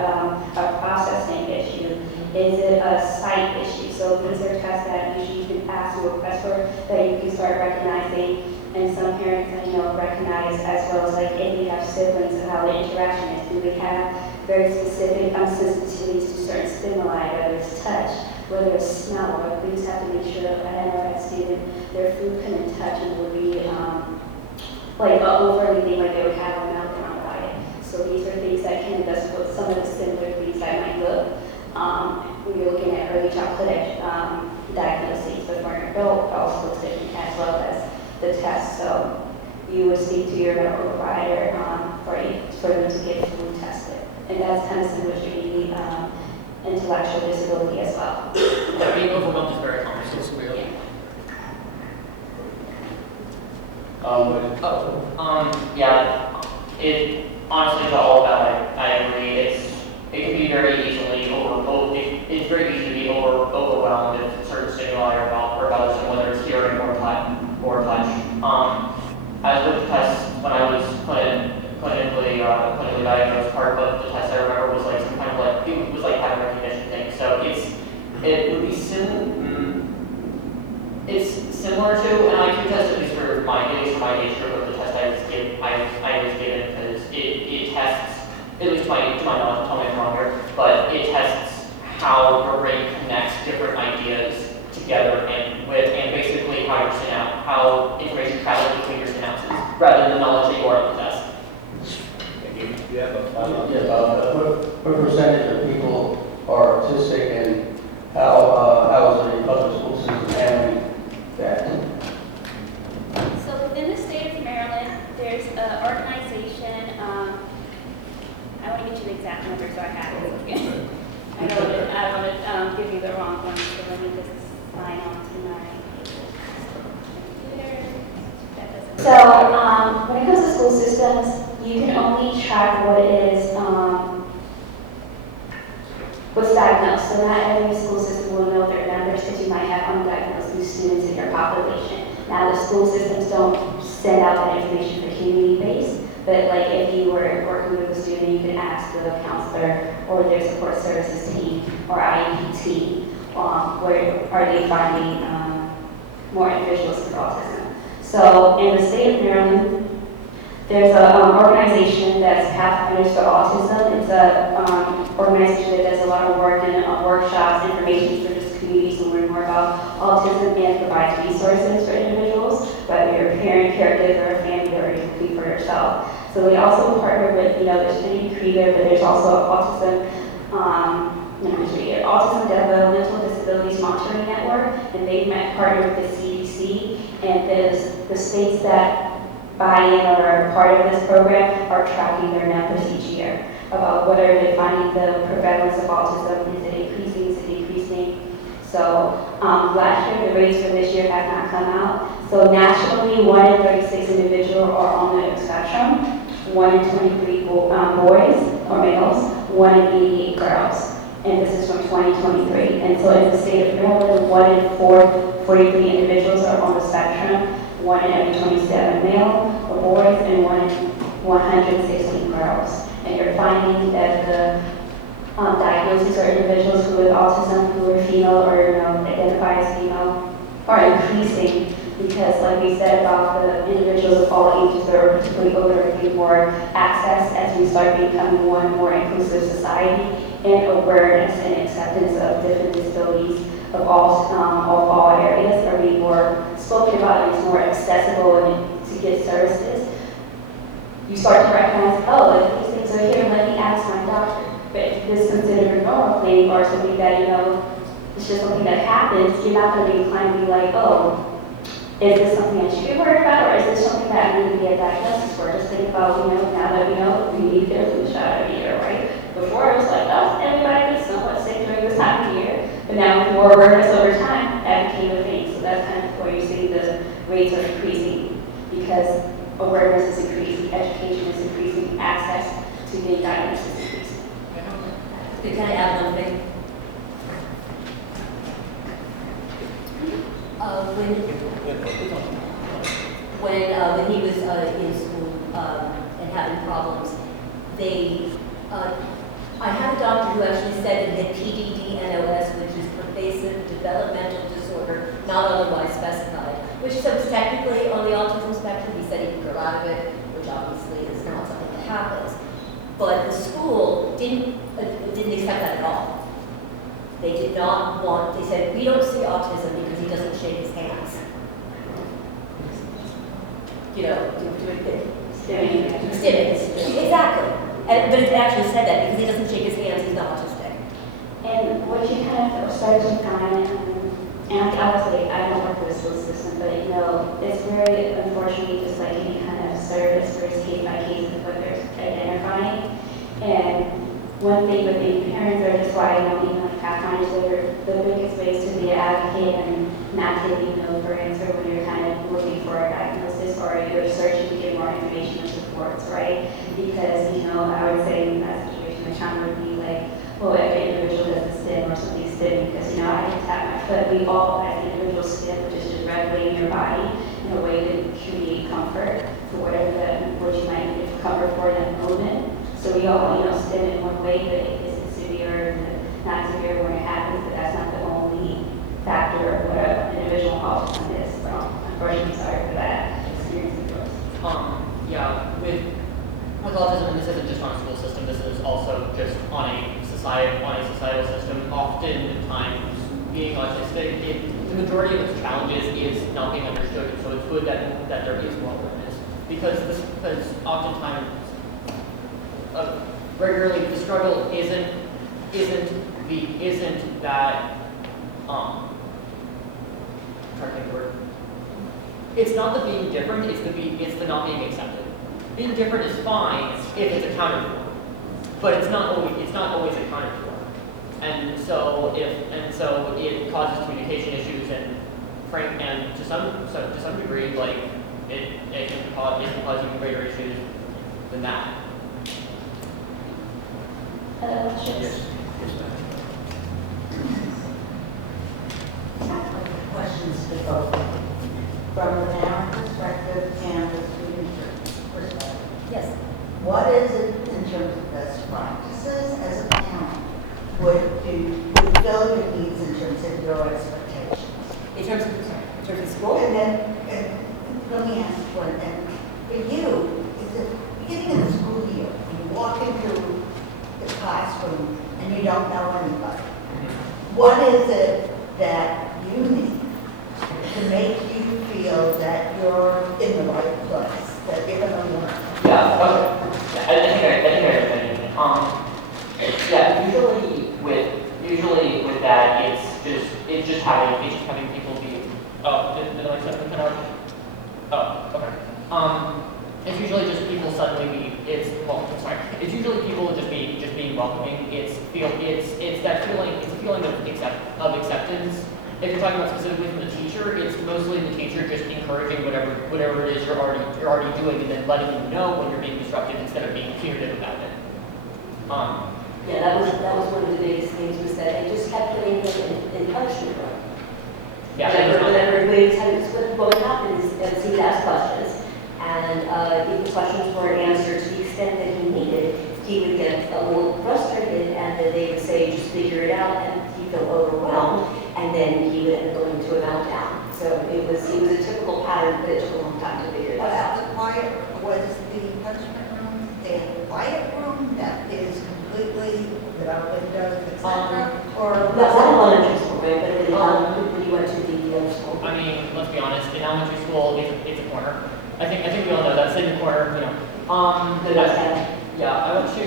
processing issue? Is it a sight issue? So these are tests that usually you can ask or request for that you can start recognizing. And some parents, recognize as well as like if you have siblings and how the interaction is. Do they have very specific sensitivities to certain stimuli, whether it's touch, whether it's smell, or we just have to make sure that an NRS student, their food couldn't touch and would be like overly thing like they would have a meltdown diet. So these are things that can that's what some of the similar things that might look when you're looking at early childhood diagnoses, but for an adult also looks different as well as the test. So you would speak to your medical provider for them to get food tested. And that's kind of similar to the intellectual disability as well. Yeah, being overwhelmed is very common. Yeah. It honestly is all about it. I agree. It can be very easily it's very easy to be overwhelmed if certain stimuli are about us, whether it's hearing or touch. I was with the test when I was clinically diagnosed. Part of the test I remember was like some kind of like it was like pattern recognition thing. So it would be it's similar to an IQ test, at least for my age group of the test I was given, because it tests, at least to my knowledge, tell me if I'm wrong here, but it tests how your brain connects different ideas together and basically how information travels between your synapses, rather than the knowledge that you already possess. Do you have a follow-up? What percentage of people are autistic, and how is the public school system handling that? So within the state of Maryland, there's an organization, I want to get you the exact number so I have it. Okay. I don't want to give you the wrong one, so let me just sign on to my computer. So when it comes to school systems, you can only track what is what's diagnosed. So not every school system will know their numbers because you might have undiagnosed new students in your population. Now the school systems don't send out that information for community-based, but like if you were working with a student, you can ask the counselor or their support services team or IEP team, where are they finding more individuals with autism. So in the state of Maryland, there's an organization that's Pathfinders for Autism. It's an organization that does a lot of work in workshops, information for just communities to learn more about autism and provides resources for individuals, whether you're a parent, caregiver, or family, or you're looking for yourself. So we also partner with, there's Trinity Krieger, but there's also Autism, Autism Developmental Disabilities Monitoring Network, and they partner with the CDC, and the states that buy-in or are part of this program are tracking their numbers each year about what are they finding the prevalence of autism. Is it increasing? Is it decreasing? So last year, the rates for this year have not come out. So nationally, 1 in 36 individuals are on the spectrum, 1 in 23 boys or males, 1 in 88 girls. And this is from 2023. And so in the state of Maryland, 1 in 43 individuals are on the spectrum, 1 in every 27 male or boys, and 1 in 116 girls. And you're finding that the diagnoses for individuals who have autism, who are female or identify as female, are increasing because, like we said about the individuals of all ages, or particularly older, are getting more access as we start becoming more and more inclusive society, and awareness and acceptance of different disabilities of all areas are being more spoken about, and it's more accessible and to get services. You start to recognize, oh, if these things are here, let me ask my doctor. But if this is considered a normal thing or something that, it's just something that happens, you're not going to be inclined to be like, oh, is this something I should be worried about, or is this something that I need to be a diagnosis for? Just think about, now that we know we need to get a flu shot every year, right? Before it was like, oh, everybody gets somewhat sick during this time of year, but now with more awareness over time, that became a thing. So that's kind of where you see the rates are increasing, because awareness is increasing, education is increasing, access to getting diagnosis is increasing. Can I add one thing? When he was in school and having problems, I had a doctor who actually said he had PDD-NOS, which is pervasive developmental disorder, not otherwise specified, which so it's technically on the autism spectrum. He said he could grow out of it, which obviously is not something that happens. But the school didn't accept that at all. They did not want, they said, we don't see autism because he doesn't shake his hands. Stimming. Exactly. But it actually said that because he doesn't shake his hands, he's not autistic. And what you kind of start to find, and obviously I don't work for the school system, but it's very unfortunately just like any kind of service where it's case by case of what they're identifying. And one thing with being parents are just why even like Pathfinders, the biggest ways to be an advocate and not taking no for answer when you're kind of looking for a diagnosis or you're searching to get more information and supports, right? Because, I would say in that situation, the child would be like, oh, every individual does a stim or something stim because, I can tap my foot. We all, as individuals, stim, which is just regulating your body in a way to create comfort for what you might need comfort for in that moment. So we all, stim in one way, but is it severe and not severe when it happens, but that's not the only factor of what an individual autism is. So, unfortunately, sorry for that experience. Yeah, with autism, and this isn't just on a school system, this is also just on a societal system. Oftentimes, being autistic, the majority of its challenges is not being understood, so it's good that there is more awareness. Because oftentimes, regularly the struggle isn't that I'm trying to think of the word. It's not the being different, it's the not being accepted. Being different is fine if it's accounted for, but it's not always accounted for. And so it causes communication issues and to some degree, like it can cause even greater issues than that. Yes. Questions to both, from the parent perspective and the student perspective. Yes. What is it in terms of best practices as a parent would fill your needs in terms of your expectations? In terms of school? And let me ask one, and for you, is it beginning of the school year, you walk into the classroom and you don't know anybody? What is it that you need to make you feel that you're in the right place, that you're going to learn? Yeah, okay. I think I understand. Yeah, usually with that, it's just having people be. Oh, did I set something out? Oh, okay. It's usually just people suddenly it's usually people just being welcoming. It's that feeling. It's a feeling of acceptance. If you're talking about specifically from the teacher, it's mostly the teacher just encouraging whatever it is you're already doing, and then letting you know when you're being disruptive instead of being punitive about it. Yeah, that was one of the biggest things was that they just kept putting him in punishment mode. Yeah. Whenever what would happen is he would ask questions, and if the questions weren't answered to the extent that he needed, he would get a little frustrated, and then they would say, just figure it out, and he'd feel overwhelmed, and then he would end up going into a meltdown. So it was a typical pattern, but it took a long time to figure it out. Was the punishment room a quiet room that is completely without windows, etc.? Or Not elementary school, right? But when you went to the other school. I mean, let's be honest. In elementary school, it's a corner. I think we all know that. Sit in the corner, Yeah, I went to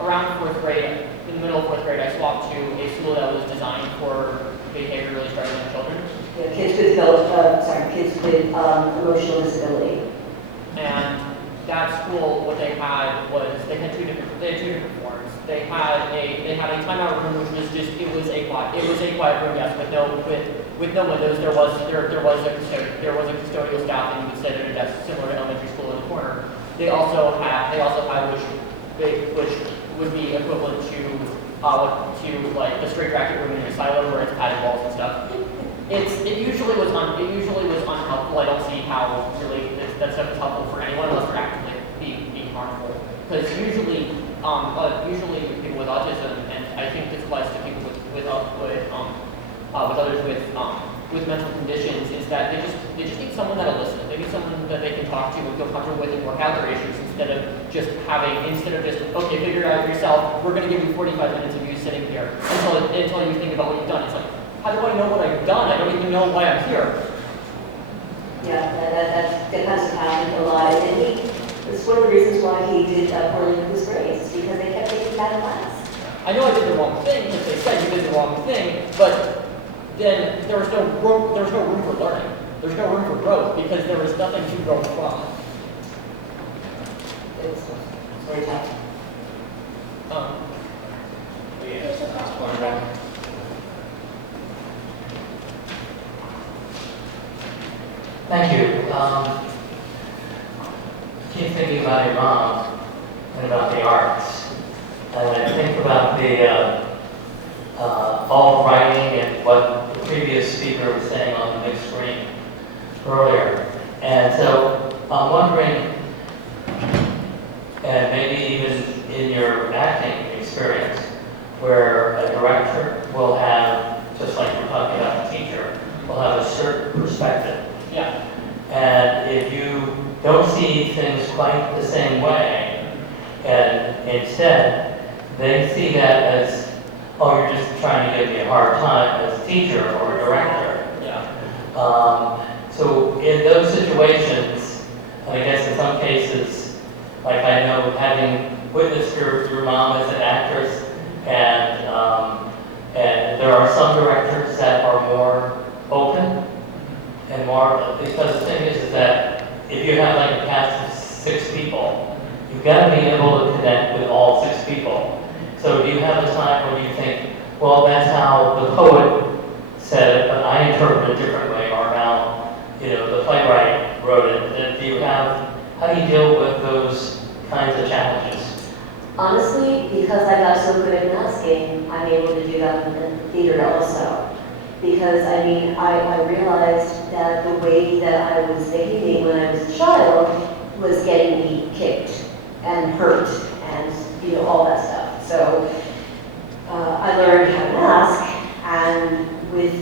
around 4th grade. In middle of 4th grade, I swapped to a school that was designed for behaviorally struggling children. Yeah, kids with emotional disability. And that school, what they had was they had two different forms. They had a timeout room, which was just it was a quiet room, yes, with no windows. There was a custodial staff, and you could sit at a desk similar to elementary school in the corner. They also had which would be equivalent to like the straight jacket room in your silo where it's padded walls and stuff. It usually was unhelpful. I don't see how really that stuff is helpful for anyone unless they're actively being harmful. Because usually people with autism, and I think this applies to people with others with mental conditions, is that they just need someone that'll listen. They need someone that they can talk to and feel comfortable with and work out their issues instead of just okay, figure it out yourself. We're going to give you 45 minutes of you sitting here until you think about what you've done. It's like, how do I know what I've done? I don't even know why I'm here. Yeah, that has to happen a lot. And it's one of the reasons why he did poorly with his grades, because they kept taking him out of class. I know I did the wrong thing because they said you did the wrong thing, but then there was no room for learning. There's no room for growth because there was nothing to grow from. It's very tough. Thank you. Keep thinking about your mom and about the arts. And I think about the all writing and what the previous speaker was saying on the big screen earlier. And so I'm wondering, and maybe even in your acting experience, where a director will have, just like we're talking about the teacher, will have a certain perspective. Yeah. And if you don't see things quite the same way, and instead they see that as, oh, you're just trying to give me a hard time as a teacher or a director. Yeah. So in those situations, and I guess in some cases, like I know having witnessed your mom as an actress, and there are some directors that are more open and more, because the thing is that if you have like a cast of 6 people, you've got to be able to connect with all 6 people. So do you have a time when you think, well, that's how the poet said it, but I interpret it a different way, or how, the playwright wrote it? How do you deal with those kinds of challenges? Honestly, because I got so good at masking, I'm able to do that in theater also. Because, I realized that the way that I was behaving when I was a child was getting me kicked and hurt and, all that stuff. So I learned how to mask, and with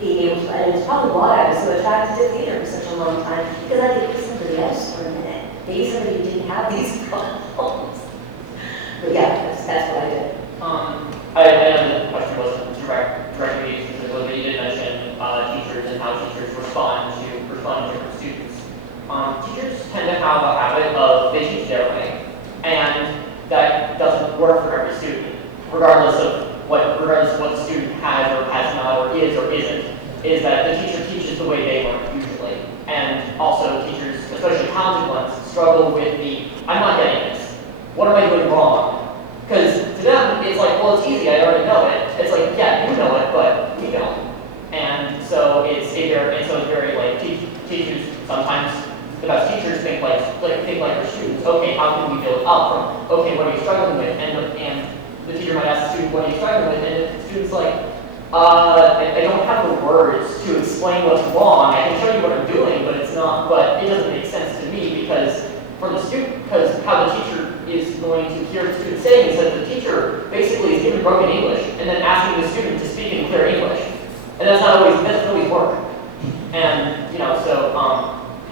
being able to, and it's probably why I was so attracted to theater for such a long time, because I could be somebody else for a minute. Maybe somebody who didn't have these problems. But yeah, that's what I did. I know the question wasn't directly specifically, but you did mention teachers and how teachers respond to different students. Teachers tend to have a habit of they teach their way, and that doesn't work for every student, regardless of what the student has or has not or isn't. Is that the teacher teaches the way they learn usually, and also teachers, especially talented ones, struggle with the I'm not getting this. What am I doing wrong? Because to them, it's like, well, it's easy, I already know it. It's like, yeah, you know it, but we don't. And so it's very like, teachers, sometimes the best teachers think like their students, okay, how can we build up from, okay, what are you struggling with? And the teacher might ask the student, what are you struggling with? And the student's like, I don't have the words to explain what's wrong. I can show you what I'm doing, but it doesn't make sense to me because how the teacher is going to hear the student saying is that the teacher basically is giving broken English and then asking the student to speak in clear English. And that doesn't always work. And,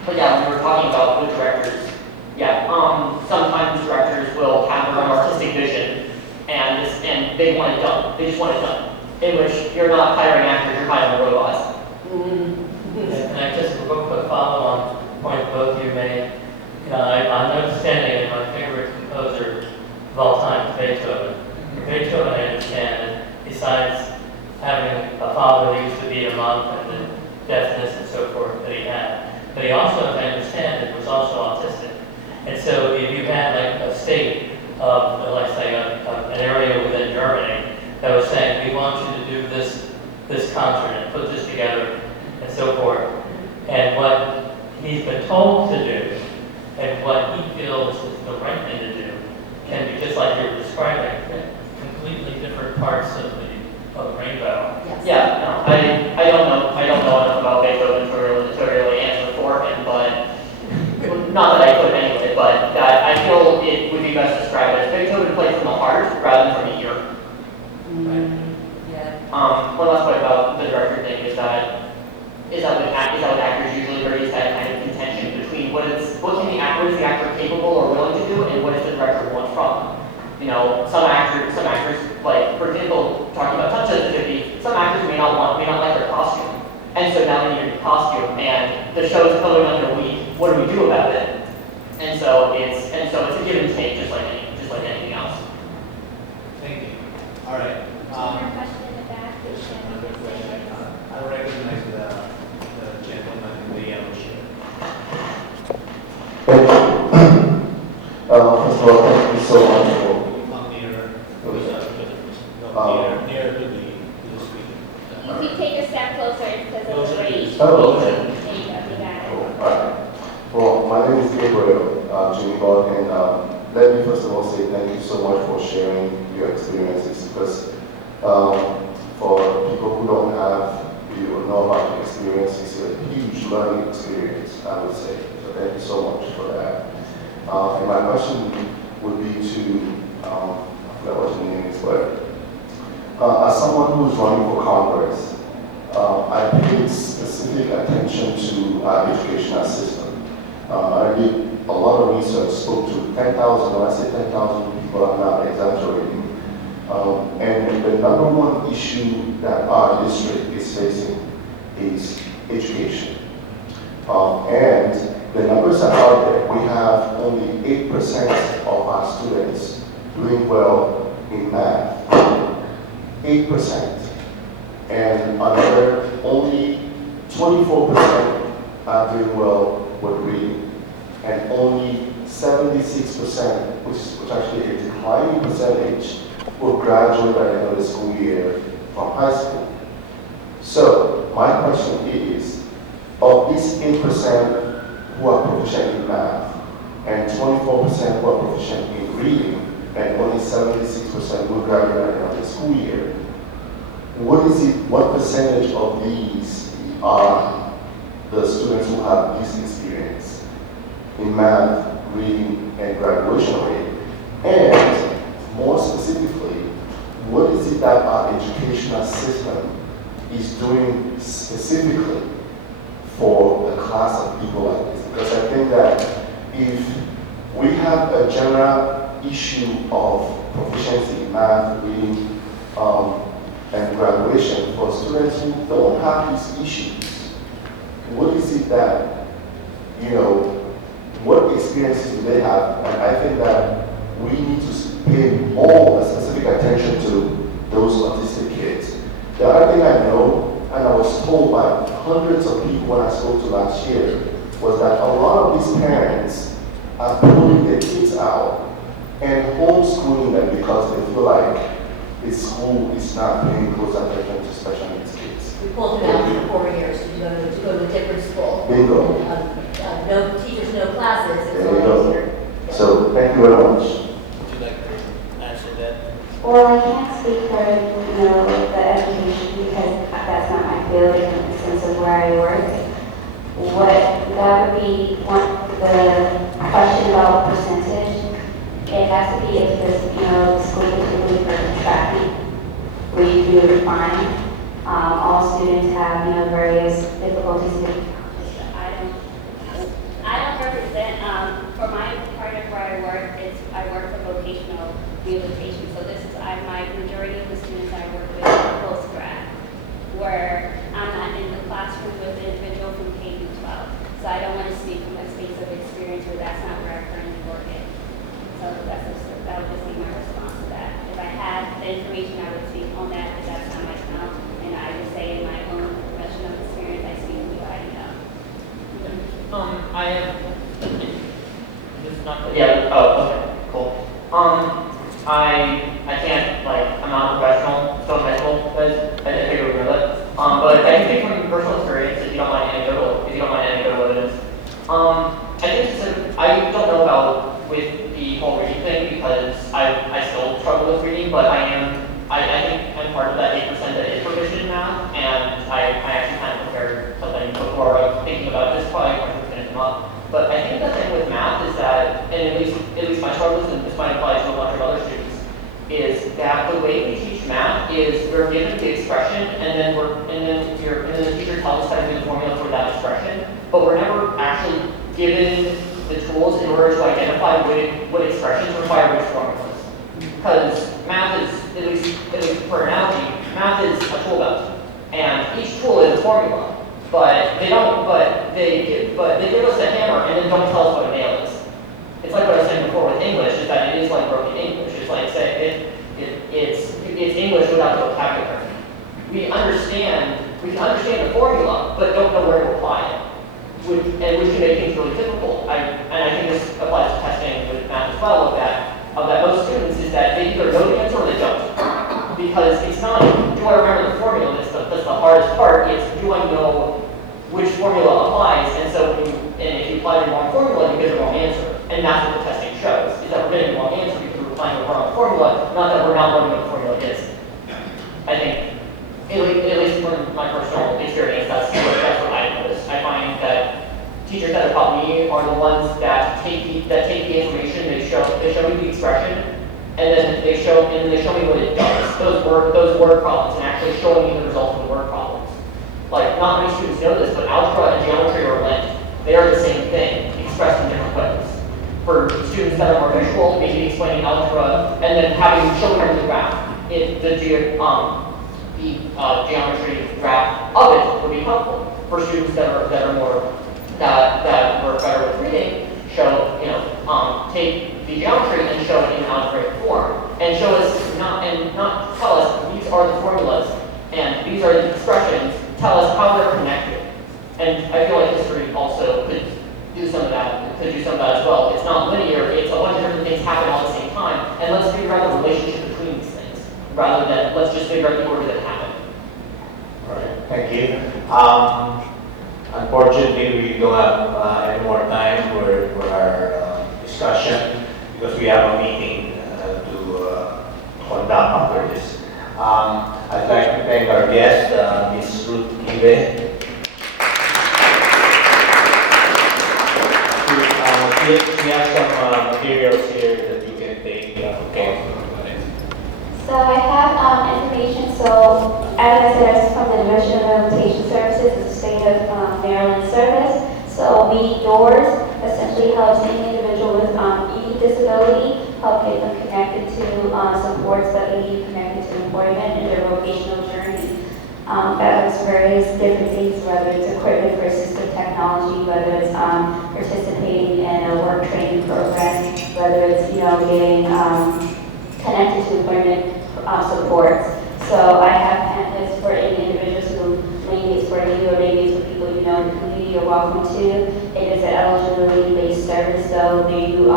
but yeah, when we were talking about the directors, sometimes directors will have their own artistic vision and they want it done. They just want it done. In which you're not hiring actors, you're hiring robots. And I just a real quick follow-on point both of you made. I'm understanding that my favorite composer of all time is Beethoven. Beethoven had but he also, as I understand it, was also autistic. And so if you had like a state of, like say, an area within Germany that was saying, we want you to do this concert and put this together and so forth, and what he's been told to do and what he feels is the right thing to do can be just like you were describing, completely different parts of the rainbow. Yes. Yeah, no, I don't know enough about Beethoven to really answer for him, but not that I could anyway, but that I feel it would be best described as Beethoven played from the heart rather than from the ear. Yeah. One last point about the director thing is that with actors usually there is that kind of contention between what is the actor capable or willing to do and what does the director want from them. You know, some actors, like for example, talking about touch sensitivity, some actors may not like their costume, and so now they need a new costume, and the show is filming under a week. What do we do about it? And so it's a give and take, just like anything else. Thank you. All right. One more question in the back. Another question. I recognize the gentleman in the yellow shirt. Thank you. First of all, thank you so much for. Come nearer. Near to the speaker. You can take a step closer because of the range. Oh, okay. There you go, you got it. Cool. All right. Well, my name is Gabriel Greenbelt, and let me first of all say thank you so much for sharing your experiences, because for people who don't have, you know about your experience, it's a huge learning experience, I would say. So thank you so much for that. And my question would be to, I forgot what your name is, but as someone who's running for Congress, I paid specific attention to our educational system. I did a lot of research, spoke to 10,000, when I say 10,000 people, I'm not exaggerating. And the number one issue that our district is facing is education. And the numbers are out there. We have only 8% of our students doing well in math. 8%. And another only 24% are doing well with reading. And only 76%, which actually a declining percentage, will graduate at the end of the school year from high school. So my question is, of these 8% who are proficient in math, and 24% who are proficient in reading, and only 76% will graduate at the end of the school year, what percentage of these are the students who have this experience in math, reading, and graduation rate? And more specifically, what is it that our educational system is doing specifically for a class of people like this? Because I think that if we have a general issue of proficiency in math, reading, and graduation for students who don't have these issues, what is it that, what experiences do they have? And I think that we need to pay more specific attention to those autistic kids. The other thing I know, and I was told by hundreds of people when I spoke to last year, was that a lot of these parents are pulling their kids out and homeschooling them because they feel like the school is not paying close attention to special needs kids. We pulled them out for 4 years to go to a different school. Bingo. No teachers, no classes. There you go. So thank you very much. Would you like to answer that? Well, I can't speak for, the education because that's not my field in the sense of where I work. That would be the question about percentage. It has to be if the school particularly for tracking, where you do refine. All students have, various difficulties. I don't represent, for my part of where I work, I work for vocational rehabilitation. So my majority of the students I work with are post-grad, where I'm not in the classroom with the individual from K through 12. So I don't want to speak from a space of experience where that's not where I currently work in. So that would just be my response to that. If I had the information, I would speak on that, but that's not my count. And I would say in my own professional experience, I speak from what I know. I am. This is not. Yeah. Oh, okay. Cool. I can't, like, I'm not a professional, still in high school, but I figure we know that. But I can speak from personal experience, if you don't mind anecdotal evidence. I think I don't know about with the whole reading thing because I still struggle with reading, but I think I'm part of that 8% that is proficient in math, and I actually kind of prepared something before I was thinking about this, probably going to finish them up. But I think the thing with math is that, and at least my struggles, and this might apply to a bunch of other students, is that the way we teach math is we're given the expression, and then the teacher tells us how to do the formula for that expression, but we're never actually given the tools in order to identify what expressions require which formulas. Because math is, at least for analogy, math is a tool belt, and each tool is a formula. But they give us a hammer and then don't tell us what a nail is. It's like what I was saying before with English, is that it is like broken English. It's like it's English without the vocabulary. We can understand the formula, but don't know where to apply it, which can make things really difficult. And I think this applies to testing with math as well. Of that most students is that they either know the answer or they don't. Because it's not, do I remember the formula? That's the hardest part. It's, do I know which formula applies? And so if you apply the wrong formula, you get the wrong answer. And that's what the testing shows, is that we're getting the wrong answer because we're applying the wrong formula, not that we're not learning what the formula is. I think, at least from my personal experience, that's what I noticed. I find that teachers that have helped me are the ones that take the information, they show me the expression, and then they show me what it does. Those word problems, and actually showing me the results of the word problems. Like, not many students know this, but algebra and geometry are linked. They are the same thing, expressed in different ways. For students that are more visual, maybe explaining algebra and then showing them the graph. The geometry graph of it would be helpful. For students that work better with reading, take the geometry and show it in algebraic form, and show us not tell us these are the formulas and these are the expressions. Tell us how they're connected. And I feel like history also could do some of that as well. It's not linear, it's a bunch of different things happen all at the same time, and let's figure out the relationship between these things, rather than let's just figure out the order that happened. All right, thank you. Unfortunately, we don't have any more time for our discussion because we have a meeting to conduct after this. I'd like to thank our guest, Ms. Ruth Kive. We have some materials here that you can take. So I have information. So as I said, it's from the Division of Rehabilitation Services, the state of Maryland service. So we doors essentially helps any individual with any disability, help get them connected to supports that they need connected to employment and their vocational journey. That was various different things, whether it's equipment for assistive technology, whether it's participating in a work training program, whether it's getting connected to employment supports. So I have pamphlets for any individuals who maybe it's for you or maybe it's for people in the community you're welcome to. It is an eligibility-based service, so you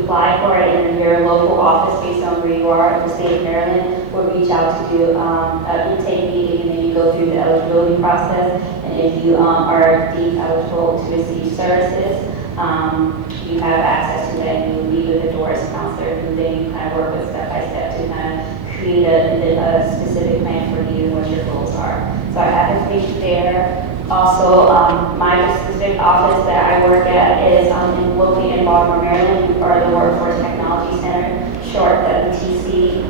apply for it in your local office based on where you are in the state of Maryland. We'll reach out to do an intake meeting, and then you go through the eligibility process. And if you are deemed eligible to receive services, you have access to that. You will meet with a doors counselor, who then you kind of work with step by step to kind of create a specific plan for you and what your goals are. So I have information there. Also, my specific office that I work at is located in Baltimore, Maryland. We are the Workforce Technology Center, short WTC.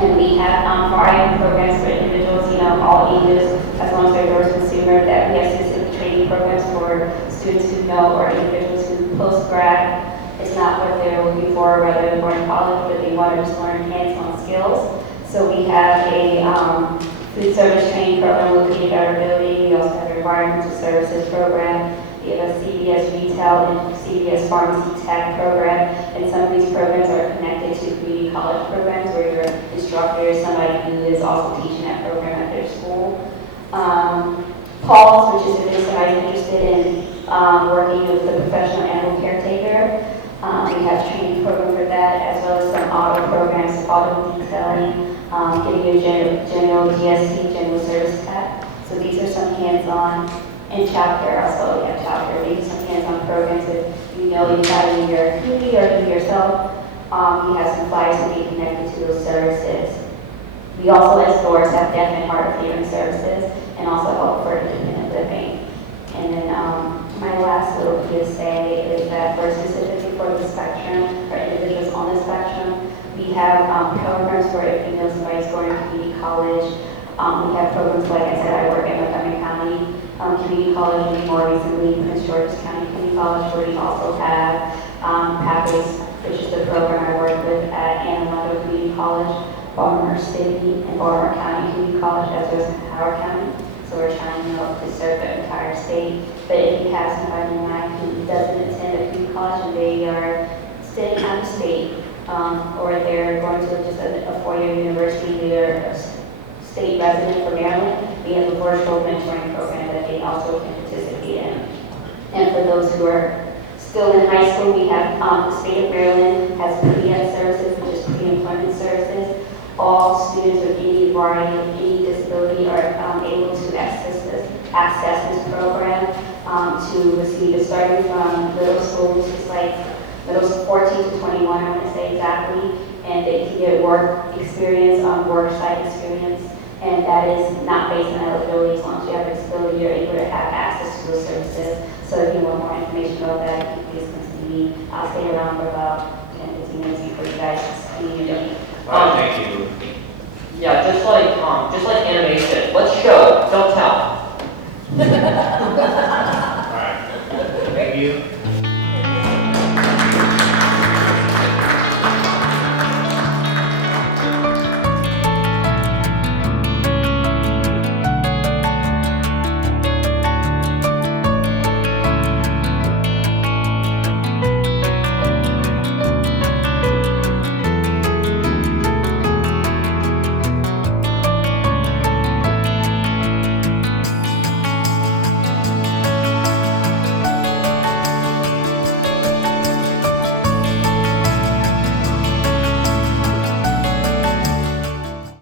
And we have variety programs for individuals, all ages, as long as they're doors consumer, that we have specific training programs for students who know or individuals who post-grad is not what they're looking for, whether they're going to college, but they want to just learn hands-on skills. So we have a food service training program located at our building. We also have an environmental services program. We have a CVS retail and CVS pharmacy tech program. And some of these programs are connected to community college programs where your instructor is somebody who is also teaching that program at their school. Paul's, which is if somebody's interested in working with the professional animal caretaker. We have training program for that, as well as some auto programs, auto detailing, getting your general DST, general service tech. So these are some hands-on, and childcare also. We have childcare, maybe some hands-on programs if you know anybody in your community or you yourself. We have some flyers to be connected to those services. We also, as doors, have deaf and hard of hearing services, and also help for independent living. And then my last little PSA is that for specifically for the spectrum, or individuals on the spectrum, we have programs for if you know somebody's going to community college. We have programs, like I said, I work in Montgomery County Community College, and more recently Prince George's County Community College, where we also have Pathways, which is the program I work with at Anne Arundel Community College, Baltimore City, and Baltimore County Community College, as well as Howard County. So we're trying to serve the entire state. But if you have somebody in mind who doesn't attend a community college and they are staying out of state, or they're going to just a four-year university, they're a state resident for Maryland, we have a virtual mentoring program that they also can participate in. And for those who are still in high school, we have the state of Maryland has PED services, which is pre-employment services. All students with any variety of any disability are able to access this program to receive it starting from middle school, which is like middle school 14 to 21, I want to say exactly, and they can get work experience, work site experience, and that is not based on eligibility. As long as you have a disability, you're able to have access to those services. So if you want more information about that, you can please come see me. I'll stay around for about 10-15 minutes before you guys leave your day. Thank you. Yeah, just like animation. Let's show, don't tell. All right. Thank you.